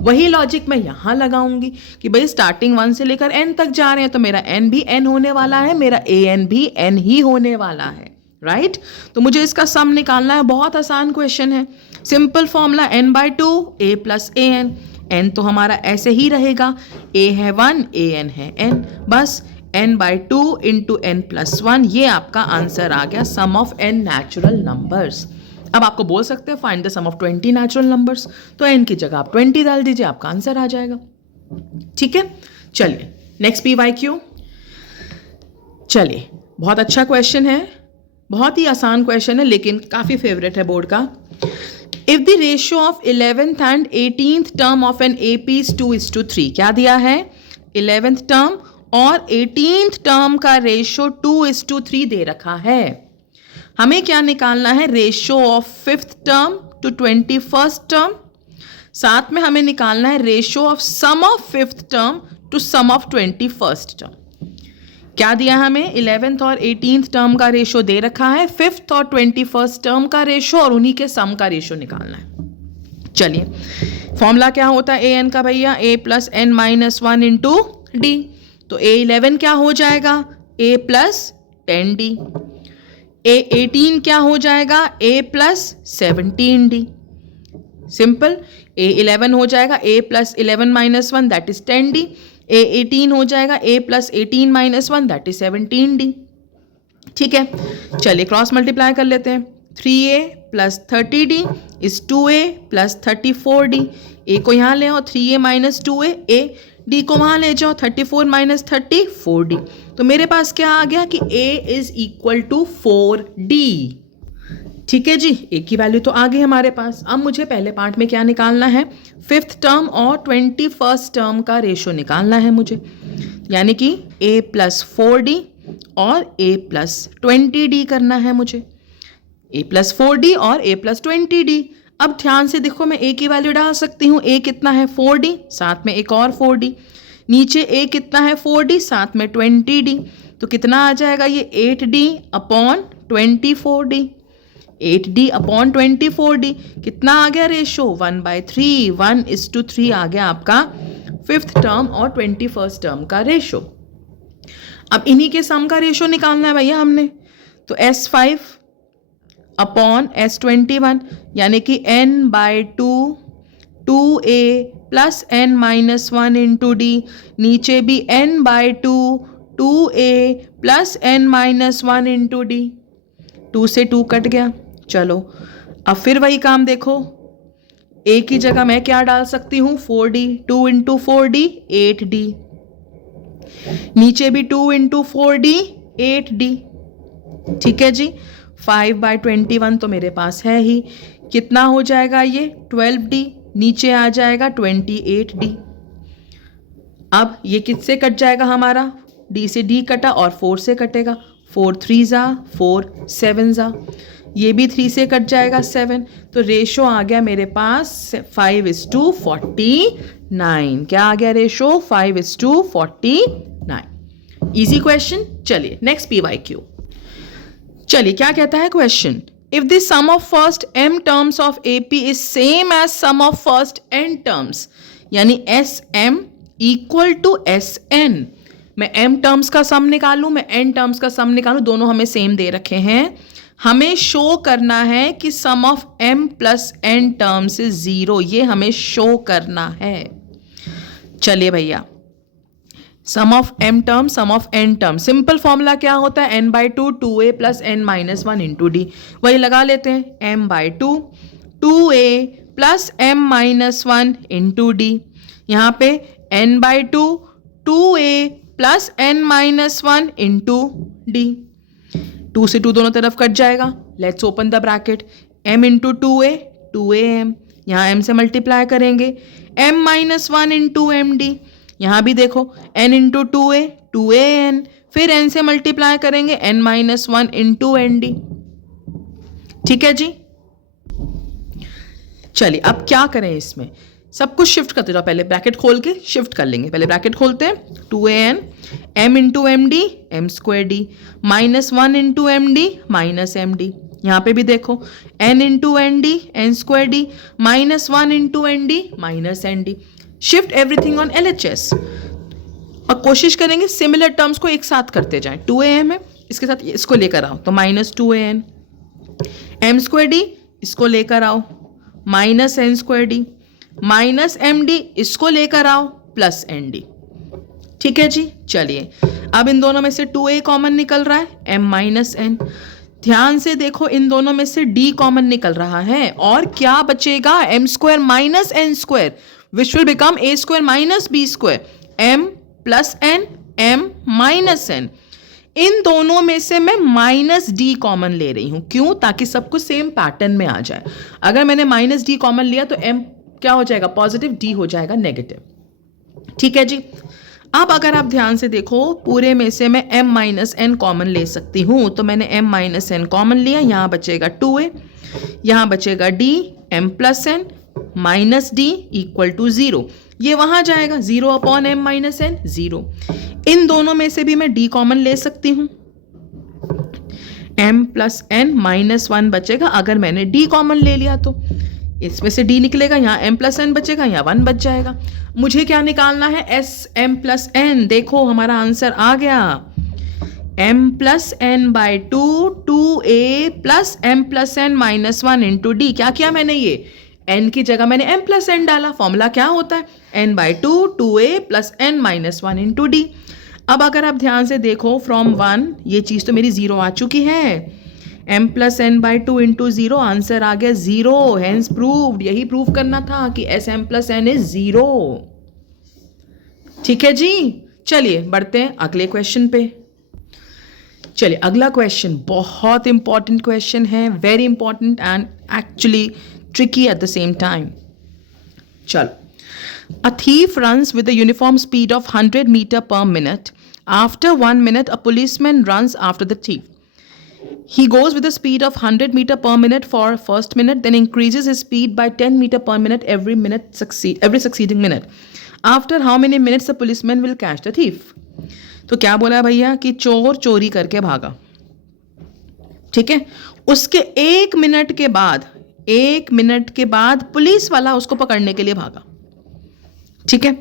वही लॉजिक मैं यहाँ लगाऊंगी कि भाई स्टार्टिंग 1 से लेकर n तक जा रहे हैं, तो मेरा n भी n होने वाला है, मेरा an भी n ही होने वाला है, राइट। तो मुझे इसका सम निकालना है, बहुत आसान क्वेश्चन है। Simple formula n/2 a + an। n तो हमारा ऐसे ही रहेगा, a है 1, an है n, बस n/2 इंटू n+1, ये आपका आंसर आ गया, sum of n natural numbers. अब आपको बोल सकते हैं find the sum of 20 natural numbers, तो n की जगह आप 20 डाल दीजिए, आपका आंसर आ जाएगा। ठीक है, चलिए नेक्स्ट PYQ। चलिए, बहुत अच्छा क्वेश्चन है, बहुत ही आसान क्वेश्चन है, लेकिन काफी फेवरेट है बोर्ड का। If the ratio of 11th and 18th term of an AP is 2:3, क्या दिया है, 11th टर्म और 18th टर्म का रेशियो 2:3 दे रखा है। हमें क्या निकालना है, ratio of 5th term to 21st term, साथ में हमें निकालना है ratio of sum of 5th term to sum of 21st term. क्या दिया हमें, 11th और 18th टर्म का रेशियो दे रखा है, 5th और 21st टर्म का रेशियो और उन्हीं के सम का रेशियो निकालना है। चलिए फॉर्मूला क्या होता है an का भैया, a + n - 1 इंटू d। तो a11 क्या हो जाएगा, a + 10d। a18 क्या हो जाएगा, a + 17d। सिंपल, a11 हो जाएगा a + 11 - 1 that is 10d। a18 हो जाएगा a + 18 - 1 दैट इज 17d। ठीक है, चलिए क्रॉस मल्टीप्लाई कर लेते हैं। 3a + 30d is 2a + 34d। a को यहाँ ले आओ, 3a - 2a, a d को वहाँ ले जाओ, 34 - 30 4d। तो मेरे पास क्या आ गया कि a = 4d। ठीक है जी, a की वैल्यू तो आ गई हमारे पास। अब मुझे पहले पार्ट में क्या निकालना है, 5th टर्म और 21st टर्म का रेशियो निकालना है मुझे, यानी कि a + 4d और a + 20d करना है मुझे। a + 4d और a + 20d। अब ध्यान से देखो, मैं a की वैल्यू डाल सकती हूँ। a कितना है 4d, साथ में एक और 4d, नीचे a कितना है 4d, साथ में 20d। तो कितना आ जाएगा ये 8d/24d। 8D upon 24D। कितना आ गया रेशो? 1/3, 1:3 आ गया आपका 5th टर्म और 21st टर्म का रेशो। अब इन्हीं के सम का रेशो निकालना है भैया हमने, तो S5 अपॉन S21 यानी कि n/2 2a plus n-1 into D. नीचे भी n/2 2a plus n-1 into D. 2 से 2 कट गया। चलो अब फिर वही काम देखो, a की जगह मैं क्या डाल सकती हूँ? 4d, 2 into 4d 8d। नीचे भी 2 इंटू 4d 8d। ठीक है जी। 5/21 तो मेरे पास है ही, कितना हो जाएगा ये? 12d। नीचे आ जाएगा 28d। अब ये किससे कट जाएगा हमारा? d से d कटा और 4 से कटेगा। 4 3 जा 4 7 जा, ये भी 3 से कट जाएगा 7। तो रेशो आ गया मेरे पास 5:49। क्या आ गया रेशो? 5:49। Easy question. चलिए नेक्स्ट PYQ। चलिए क्या कहता है question? If the sum of first m terms of AP is same as sum of first n terms, यानी SM इक्वल टू SN। मैं m टर्म्स का सम निकालूं, मैं n टर्म्स का सम निकालूं, दोनों हमें सेम दे रखे हैं। हमें शो करना है कि sum of m plus n terms is 0, ये हमें शो करना है। चलिए भैया, sum of m term sum of n term, simple formula क्या होता है? n/2 2a plus n-1 into D. वही लगा लेते हैं, m/2 2a plus m-1 into D. यहाँ पे n/2 2a plus n-1 into D. 2 से 2 दोनों तरफ कट जाएगा। Let's open the bracket. m into 2a 2am, यहाँ m से मल्टीप्लाई करेंगे। m-1 इंटू md, यहाँ भी देखो n इंटू 2a 2an, फिर n से मल्टीप्लाई करेंगे n-1 इंटू nd। ठीक है जी। चलिए अब क्या करें, इसमें सब कुछ शिफ्ट करते जाओ। पहले ब्रैकेट खोल के शिफ्ट कर लेंगे। पहले ब्रैकेट खोलते हैं, 2an m into md m²d -1 into md minus md। यहाँ पे भी देखो n into nd n²d -1 into nd minus nd। Shift everything on LHS और कोशिश करेंगे सिमिलर टर्म्स को एक साथ करते जाएं। 2am है, इसके साथ इसको लेकर आओ तो -2an, m²d इसको लेकर आओ -n²d, माइनस md इसको लेकर आओ प्लस nd। ठीक है जी। चलिए अब इन दोनों में से 2a कॉमन निकल रहा है, m-n। ध्यान से देखो, इन दोनों में से d कॉमन निकल रहा है और क्या बचेगा? m² minus n², which will become a² minus b², m plus n m minus n। इन दोनों में से मैं -d कॉमन ले रही हूं। क्यों? ताकि सब कुछ सेम पैटर्न में आ जाए। अगर मैंने -d कॉमन लिया तो m क्या हो जाएगा? पॉजिटिव, d हो जाएगा नेगेटिव। ठीक है जी। अब अगर आप ध्यान से देखो, पूरे में से मैं m-n कॉमन ले सकती हूं, तो मैंने m-n कॉमन लिया। यहां बचेगा 2a, यहां बचेगा d m plus n minus D equal to 0। ये वहां जाएगा 0 अपॉन m-n 0। इन दोनों में से भी मैं d कॉमन ले सकती हूं, m प्लस n -1 बचेगा। अगर मैंने d कॉमन ले लिया तो इसमें से d निकलेगा, यहाँ m प्लस n बचेगा, यहाँ 1 बच जाएगा। मुझे क्या निकालना है? s m plus n। देखो हमारा आंसर आ गया, m plus n/2 2a plus m plus n -1 into D. क्या किया मैंने? ये n की जगह मैंने m प्लस n डाला। फॉर्मूला क्या होता है? n/2 2a plus n -1 into D. अब अगर आप ध्यान से देखो, फ्रॉम 1 ये चीज़ तो मेरी 0 आ चुकी है। m plus n/2 into 0, answer आ गया 0। Hence proved. यही प्रूव करना था कि s m plus n is 0। ठीक है जी। चलिए बढ़ते हैं अगले क्वेश्चन पे। चलिए अगला क्वेश्चन बहुत इंपॉर्टेंट क्वेश्चन है, very important and actually tricky at the same time. चलो, a thief runs with a uniform speed of 100 meters per minute. After 1 minute, a policeman runs after the thief. He goes with a speed of 100 meters per minute for first minute, then increases his speed by 10 meters per minute every succeeding minute. After how many minutes the policeman will catch the thief? तो क्या बोला भैया कि चोर चोरी करके भागा। ठीक है। उसके 1 मिनट के बाद पुलिस वाला उसको पकड़ने के लिए भागा। ठीक है।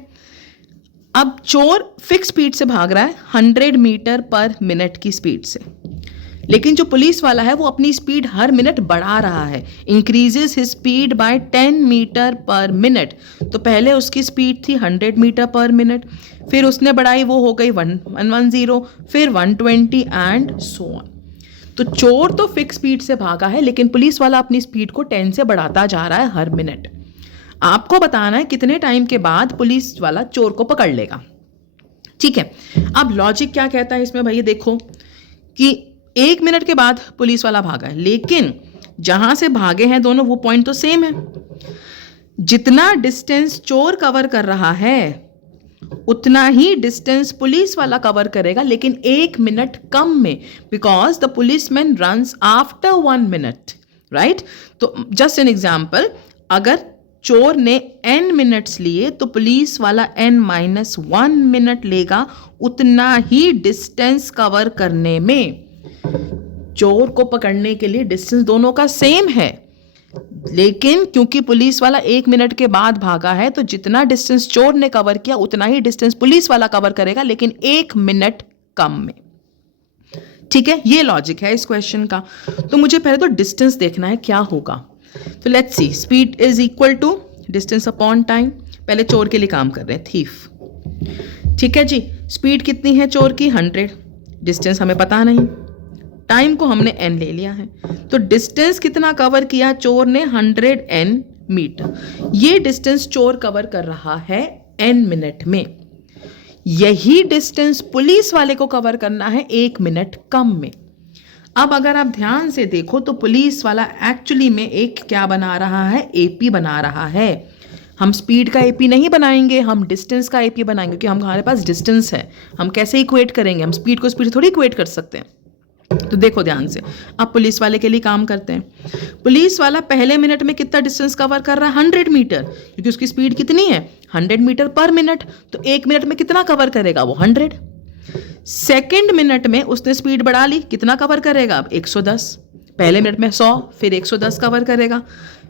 अब चोर फिक्स स्पीड से भाग रहा है 100 मीटर पर मिनट की स्पीड से, लेकिन जो पुलिस वाला है वो अपनी स्पीड हर मिनट बढ़ा रहा है, increases his speed by 10 metre per minute. तो पहले उसकी स्पीड थी 100 मीटर पर मिनट, फिर उसने बढ़ाई, वो हो गई 110, फिर 120 एंड सो ऑन। तो चोर तो फिक्स स्पीड से भागा है, लेकिन पुलिस वाला अपनी स्पीड को 10 से बढ़ाता जा रहा है हर मिनट। आपको बताना है कितने टाइम के बाद पुलिस वाला चोर को पकड़ लेगा। ठीक है। अब लॉजिक क्या कहता है इसमें, भैया देखो कि 1 मिनट के बाद पुलिस वाला भागा है, लेकिन जहां से भागे हैं दोनों वो पॉइंट तो सेम है। जितना डिस्टेंस चोर कवर कर रहा है उतना ही डिस्टेंस पुलिस वाला कवर करेगा, लेकिन 1 मिनट कम में, because the policeman runs after 1 minute, right. तो जस्ट एन एग्जाम्पल, अगर चोर ने n मिनट्स लिए तो पुलिस वाला n-1 मिनट लेगा उतना ही डिस्टेंस कवर करने में। चोर को पकड़ने के लिए डिस्टेंस दोनों का सेम है, लेकिन क्योंकि पुलिस वाला 1 मिनट के बाद भागा है तो जितना डिस्टेंस चोर ने कवर किया उतना ही डिस्टेंस पुलिस वाला कवर करेगा, लेकिन 1 मिनट कम में। ठीक है, ये लॉजिक है इस क्वेश्चन का। तो मुझे पहले तो डिस्टेंस देखना है क्या होगा। तो let's see, speed is equal to distance upon time. पहले चोर के लिए काम कर रहे हैं, थीफ। ठीक है जी, स्पीड कितनी है चोर की? 100। डिस्टेंस हमें पता नहीं, टाइम को हमने n ले लिया है। तो डिस्टेंस कितना कवर किया चोर ने? 100 n मीटर। ये डिस्टेंस चोर कवर कर रहा है n मिनट में। यही डिस्टेंस पुलिस वाले को कवर करना है 1 मिनट कम में। अब अगर आप ध्यान से देखो तो पुलिस वाला एक्चुअली में एक क्या बना रहा है? AP बना रहा है। हम स्पीड का AP नहीं बनाएंगे, हम डिस्टेंस का AP बनाएंगे, क्योंकि हमारे पास डिस्टेंस है। हम कैसे इक्वेट करेंगे? हम स्पीड को स्पीड से थोड़ी इक्वेट कर सकते हैं। तो देखो ध्यान से, अब पुलिस वाले के लिए काम करते हैं। पुलिस वाला पहले मिनट में कितना डिस्टेंस कवर कर रहा है? 100 मीटर, क्योंकि उसकी स्पीड कितनी है? 100 मीटर पर मिनट। तो 1 मिनट में कितना कवर करेगा वो? 100। सेकेंड मिनट में उसने स्पीड बढ़ा ली, कितना कवर करेगा अब? 110। पहले मिनट में 100, फिर 110 कवर करेगा।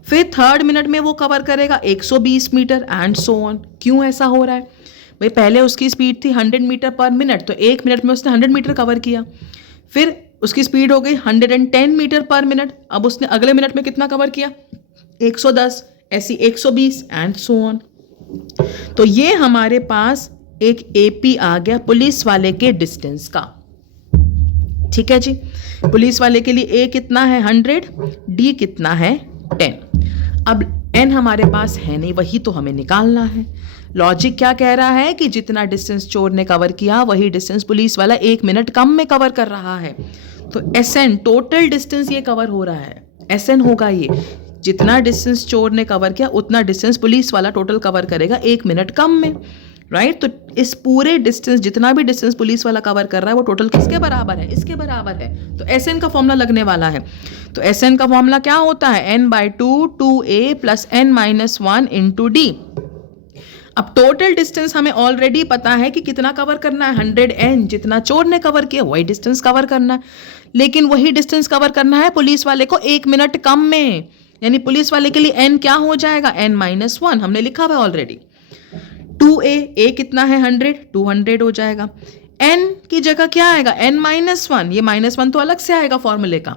फिर थर्ड मिनट में वो कवर करेगा 120 मीटर एंड सो ऑन। क्यों ऐसा हो रहा है भाई? पहले उसकी स्पीड थी 100 मीटर पर मिनट, तो 1 मिनट में उसने 100 मीटर कवर किया। फिर उसकी स्पीड हो गई 110 मीटर पर मिनट, अब उसने अगले मिनट में कितना कवर किया? 110, ऐसी 120 एंड सो ऑन। तो ये हमारे पास एक AP आ गया पुलिस वाले के डिस्टेंस का। ठीक है जी, पुलिस वाले के लिए A कितना है? 100, D कितना है? 10। अब N हमारे पास है नहीं, वही तो हमें निकालना है। लॉजिक क्या कह रहा है कि जितना डिस्टेंस चोर ने कवर किया वही डिस्टेंस पुलिस वाला 1 मिनट कम में कवर कर रहा है। तो SN टोटल डिस्टेंस ये कवर हो रहा है, SN होगा ये। जितना डिस्टेंस चोर ने कवर किया उतना डिस्टेंस पुलिस वाला टोटल कवर करेगा 1 मिनट कम में, राइट। तो इस पूरे डिस्टेंस, जितना भी डिस्टेंस पुलिस वाला कवर कर रहा है वो टोटल किसके बराबर है? इसके बराबर है। तो SN का फॉर्मूला लगने वाला है। तो SN का फॉर्मूला क्या होता है? n/2 2a plus n-1 into D। अब टोटल डिस्टेंस हमें ऑलरेडी पता है कि कितना कवर करना है? 100n। जितना चोर ने कवर किया वही डिस्टेंस कवर करना है, लेकिन वही डिस्टेंस कवर करना है पुलिस वाले को 1 मिनट कम में। यानी पुलिस वाले के लिए n क्या हो जाएगा? n-1 हमने लिखा हुआ है ऑलरेडी। 2a, a कितना है? 100, 200 हो जाएगा। n की जगह क्या आएगा? n-1। ये -1 तो अलग से आएगा फॉर्मूले का।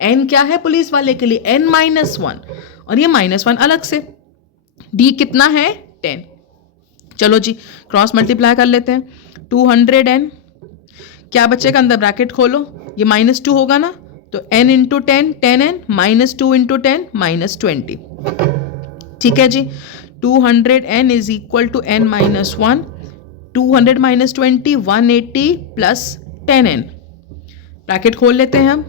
n क्या है पुलिस वाले के लिए? n-1, और ये -1 अलग से। d कितना है? 10। चलो जी, क्रॉस मल्टीप्लाई कर लेते हैं। 200n, क्या बचेगा? अंदर ब्रैकेट खोलो, ये -2 होगा ना, तो n इंटू 10, 10n, -2 इंटू 10, -20। ठीक है जी, 200n is equal to n-1, 200 - 20, 180 plus 10n। Bracket खोल लेते हैं हम।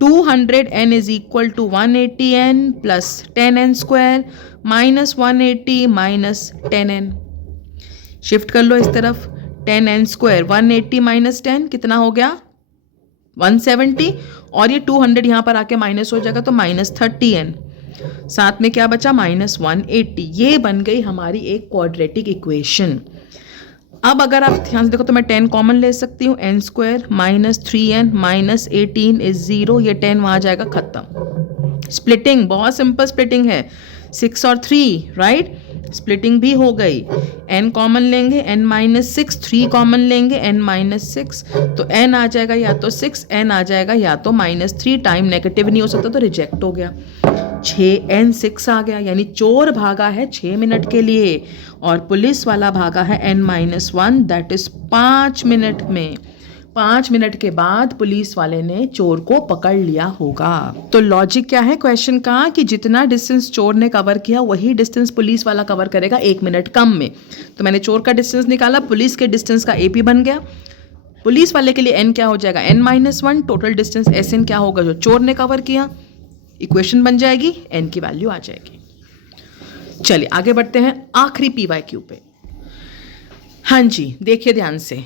200n is equal to 180n plus 10n square minus 180 minus 10n। Shift कर लो इस तरफ, 10n स्क्वायर 180 माइनस 10 कितना हो गया? 170, और ये 200 यहाँ पर आके माइनस हो जाएगा तो -30n। साथ में क्या बचा? -180। ये बन गई हमारी एक क्वाड्रेटिक इक्वेशन। अब अगर आप ध्यान से देखो तो मैं 10 कॉमन ले सकती हूँ, n square minus 3n minus 18 is 0, ये 10 वहाँ जाएगा, खत्म। स्प्लिटिंग बहुत सिंपल स्प्लिटिंग है, 6 और 3, राइट, स्प्लिटिंग भी हो गई। n कॉमन लेंगे, n माइनस 6, 3 कॉमन लेंगे, n माइनस 6, तो n आ जाएगा या तो 6, n आ जाएगा या तो माइनस 3, टाइम नेगेटिव नहीं हो सकता तो रिजेक्ट हो गया। 6n 6 आ गया, यानी चोर भागा है 6 मिनट के लिए और पुलिस वाला भागा है n minus 1, that is 5 minute में। 5 मिनट के बाद पुलिस वाले ने चोर को पकड़ लिया होगा। तो लॉजिक क्या है क्वेश्चन का कि जितना डिस्टेंस चोर ने कवर किया वही डिस्टेंस पुलिस वाला कवर करेगा 1 मिनट कम में। तो मैंने चोर का डिस्टेंस निकाला, पुलिस के डिस्टेंस का एपी बन गया। पुलिस वाले के लिए n क्या हो जाएगा, n minus 1, total distance SN क्या होगा जो चोर ने कवर किया, इक्वेशन बन जाएगी, n की वैल्यू आ जाएगी। चलिए आगे बढ़ते हैं आखिरी PYQ पे। हाँ जी, देखिए ध्यान से,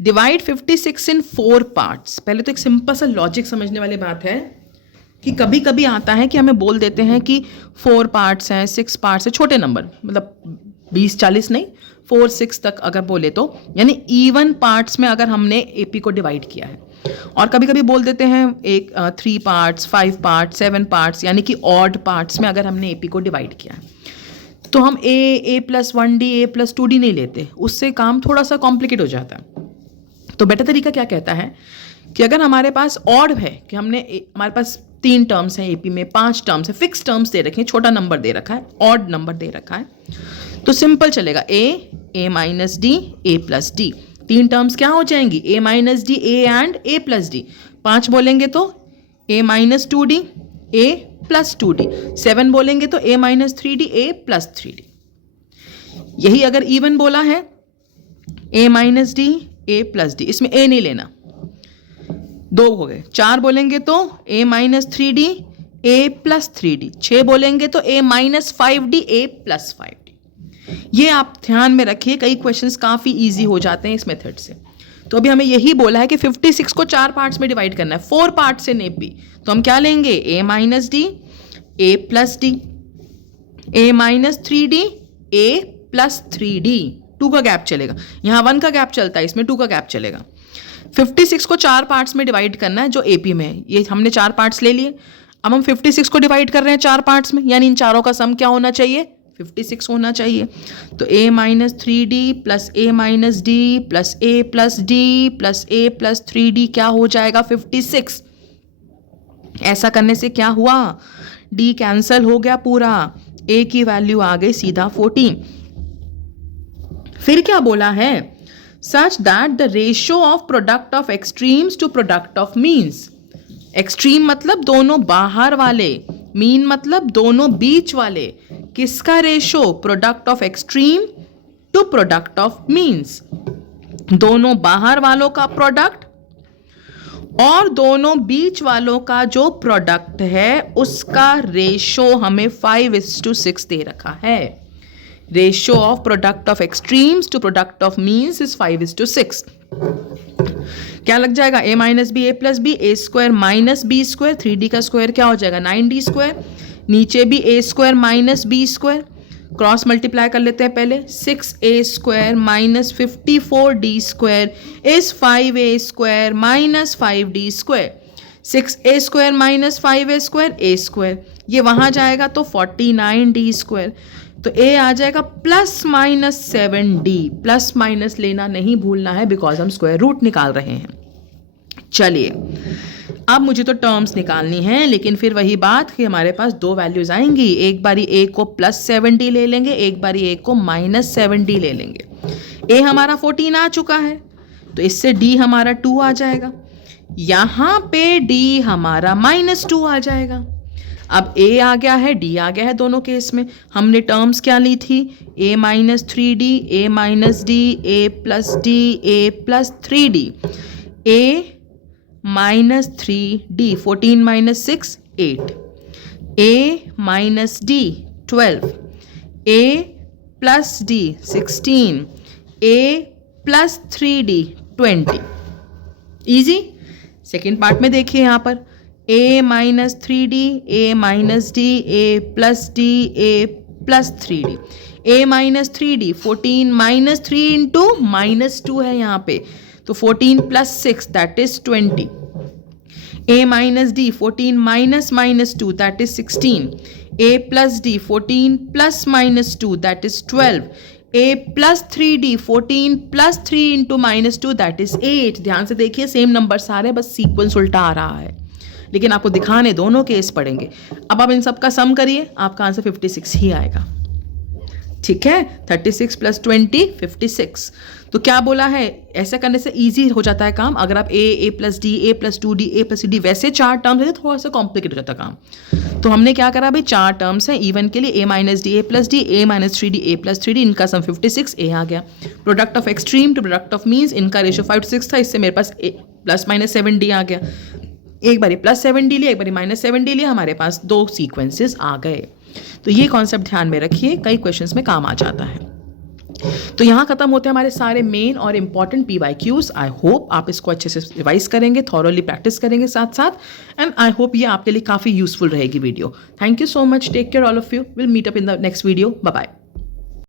डिवाइड 56 इन 4 पार्ट्स। पहले तो एक सिंपल सा लॉजिक समझने वाली बात है कि कभी कभी आता है कि हमें बोल देते हैं कि 4 पार्ट्स हैं, 6 पार्ट्स है, छोटे नंबर मतलब 20-40 नहीं, 4-6 तक अगर बोले तो, यानी इवन पार्ट्स में अगर हमने AP को डिवाइड किया है। और कभी कभी बोल देते हैं 3 पार्ट्स, 5 पार्ट्स, 7 पार्ट्स, यानी कि ऑड पार्ट्स में अगर हमने AP को डिवाइड किया है तो हम a plus 1D, a plus 2D नहीं लेते, उससे काम थोड़ा सा कॉम्प्लिकेट हो जाता है। तो बेटर तरीका क्या कहता है कि अगर हमारे पास ऑड है कि हमारे पास 3 टर्म्स हैं AP में, 5 टर्म्स है, फिक्स टर्म्स दे रखे हैं, छोटा नंबर दे रखा है, ऑड नंबर दे रखा है, तो सिंपल चलेगा a minus D, a plus D। 3 terms क्या हो जाएंगी, a minus D, a and a plus D। 5 बोलेंगे तो a minus 2D, a plus 2D। 7 बोलेंगे तो a minus 3D, a plus 3D। यही अगर इवन बोला है a minus D, a plus D, इसमें a नहीं लेना, 2 हो गए। 4 बोलेंगे तो a minus 3D, a plus 3D। 6 बोलेंगे तो a minus 5D, a plus 5D। ये आप ध्यान में रखिए, कई क्वेश्चंस काफ़ी इजी हो जाते हैं इस मेथड से। तो अभी हमें यही बोला है कि 56 को 4 पार्ट्स में डिवाइड करना है, 4 पार्ट्स इन AP, तो हम क्या लेंगे, a minus D, a plus D, a minus 3D, a plus 3D। 2 का गैप चलेगा, यहाँ 1 का गैप चलता है, इसमें 2 का गैप चलेगा। 56 को 4 पार्ट्स में डिवाइड करना है जो AP में है, ये हमने 4 पार्ट्स ले लिए। अब हम 56 को डिवाइड कर रहे हैं 4 पार्ट्स में, यानी इन चारों का सम क्या होना चाहिए, 56 होना चाहिए। तो a minus 3D plus a minus D plus a plus D plus a plus 3D क्या हो जाएगा, 56। ऐसा करने से क्या हुआ, D कैंसल हो गया पूरा, a की वैल्यू आ गई सीधा 14। फिर क्या बोला है, such that the ratio of product of extremes to product of means. Extreme मतलब दोनों बाहर वाले, मीन मतलब दोनों बीच वाले। किसका ratio, product of extreme to product of means. दोनों बाहर वालों का प्रोडक्ट और दोनों बीच वालों का जो प्रोडक्ट है उसका रेशो हमें 5:6 दे रखा है। Ratio of product of extremes to product of means is 5:6। क्या लग जाएगा, a minus b, a plus b, a square minus b square, 3D का स्क्वायर क्या हो जाएगा, 9D स्क्वायर। नीचे भी a square minus b square, cross multiply कर लेते हैं पहले, 6a square minus 54D square is 5a square minus 5D square. 6a square minus 5a square, a square, ये वहाँ जाएगा तो 49D स्क्वायर। तो a आ जाएगा plus minus 7D। Plus minus लेना नहीं भूलना है बिकॉज हम स्क्वायर रूट निकाल रहे हैं। चलिए अब मुझे तो टर्म्स निकालनी है, लेकिन फिर वही बात कि हमारे पास 2 वैल्यूज आएंगी, एक बारी a को प्लस 7D ले लेंगे, एक बारी a को माइनस 7D ले लेंगे। a हमारा 14 आ चुका है तो इससे d हमारा 2 आ जाएगा, यहाँ पे d हमारा -2 आ जाएगा। अब a आ गया है, d आ गया है, दोनों केस में हमने टर्म्स क्या ली थी, a minus 3D, a minus d, a plus d, a plus 3D, a minus 3D, 14 minus 6 8, a minus d 12, a plus d 16, a plus 3D 20। Easy. Second part में देखिए यहाँ पर a minus 3D, a minus d, a plus d, a plus 3D। a minus 3d 14 minus 3 into minus 2 है यहाँ पे, तो 14 plus 6 that is 20. a minus d 14 minus minus 2 that is 16. a plus d 14 plus minus 2 that is 12. a plus 3d 14 plus 3 into minus 2 that is 8. ध्यान से देखिए सेम नंबर सारे, बस सीक्वेंस उल्टा आ रहा है, लेकिन आपको दिखाने दोनों केस पड़ेंगे. अब आप इन सब का सम करिए, आपका आंसर 56 ही आएगा. ठीक है, 36 प्लस 20 56. तो क्या बोला है, ऐसा करने से इजी हो जाता है काम. अगर आप a plus D, a plus 2d, a plus D वैसे 4 टर्म्स है, थोड़ा सा कॉम्प्लिकेट हो जाता है काम. तो हमने क्या करा भाई, 4 टर्म्स हैं इवन के लिए, a minus D, a plus D, a minus 3d, a plus 3d, इनका सम 56, a आ गया. Product of extreme to product of means, इनका रेशियो 5:6 था, इससे मेरे पास प्लस माइनस 7d आ गया. एक बारी प्लस 7d लिया, एक बारी माइनस 7d लिया, हमारे पास 2 सीक्वेंसेस आ गए. तो ये कॉन्सेप्ट ध्यान में रखिए, कई क्वेश्चंस में काम आ जाता है. तो यहाँ खत्म होते हैं हमारे सारे मेन और इंपॉर्टेंट PYQs. आई होप आप इसको अच्छे से रिवाइज करेंगे, थॉरोली प्रैक्टिस करेंगे साथ साथ, एंड आई होप ये आपके लिए काफ़ी यूजफुल रहेगी video. Thank you so much, take care all of you, will meet up in the next video, bye bye.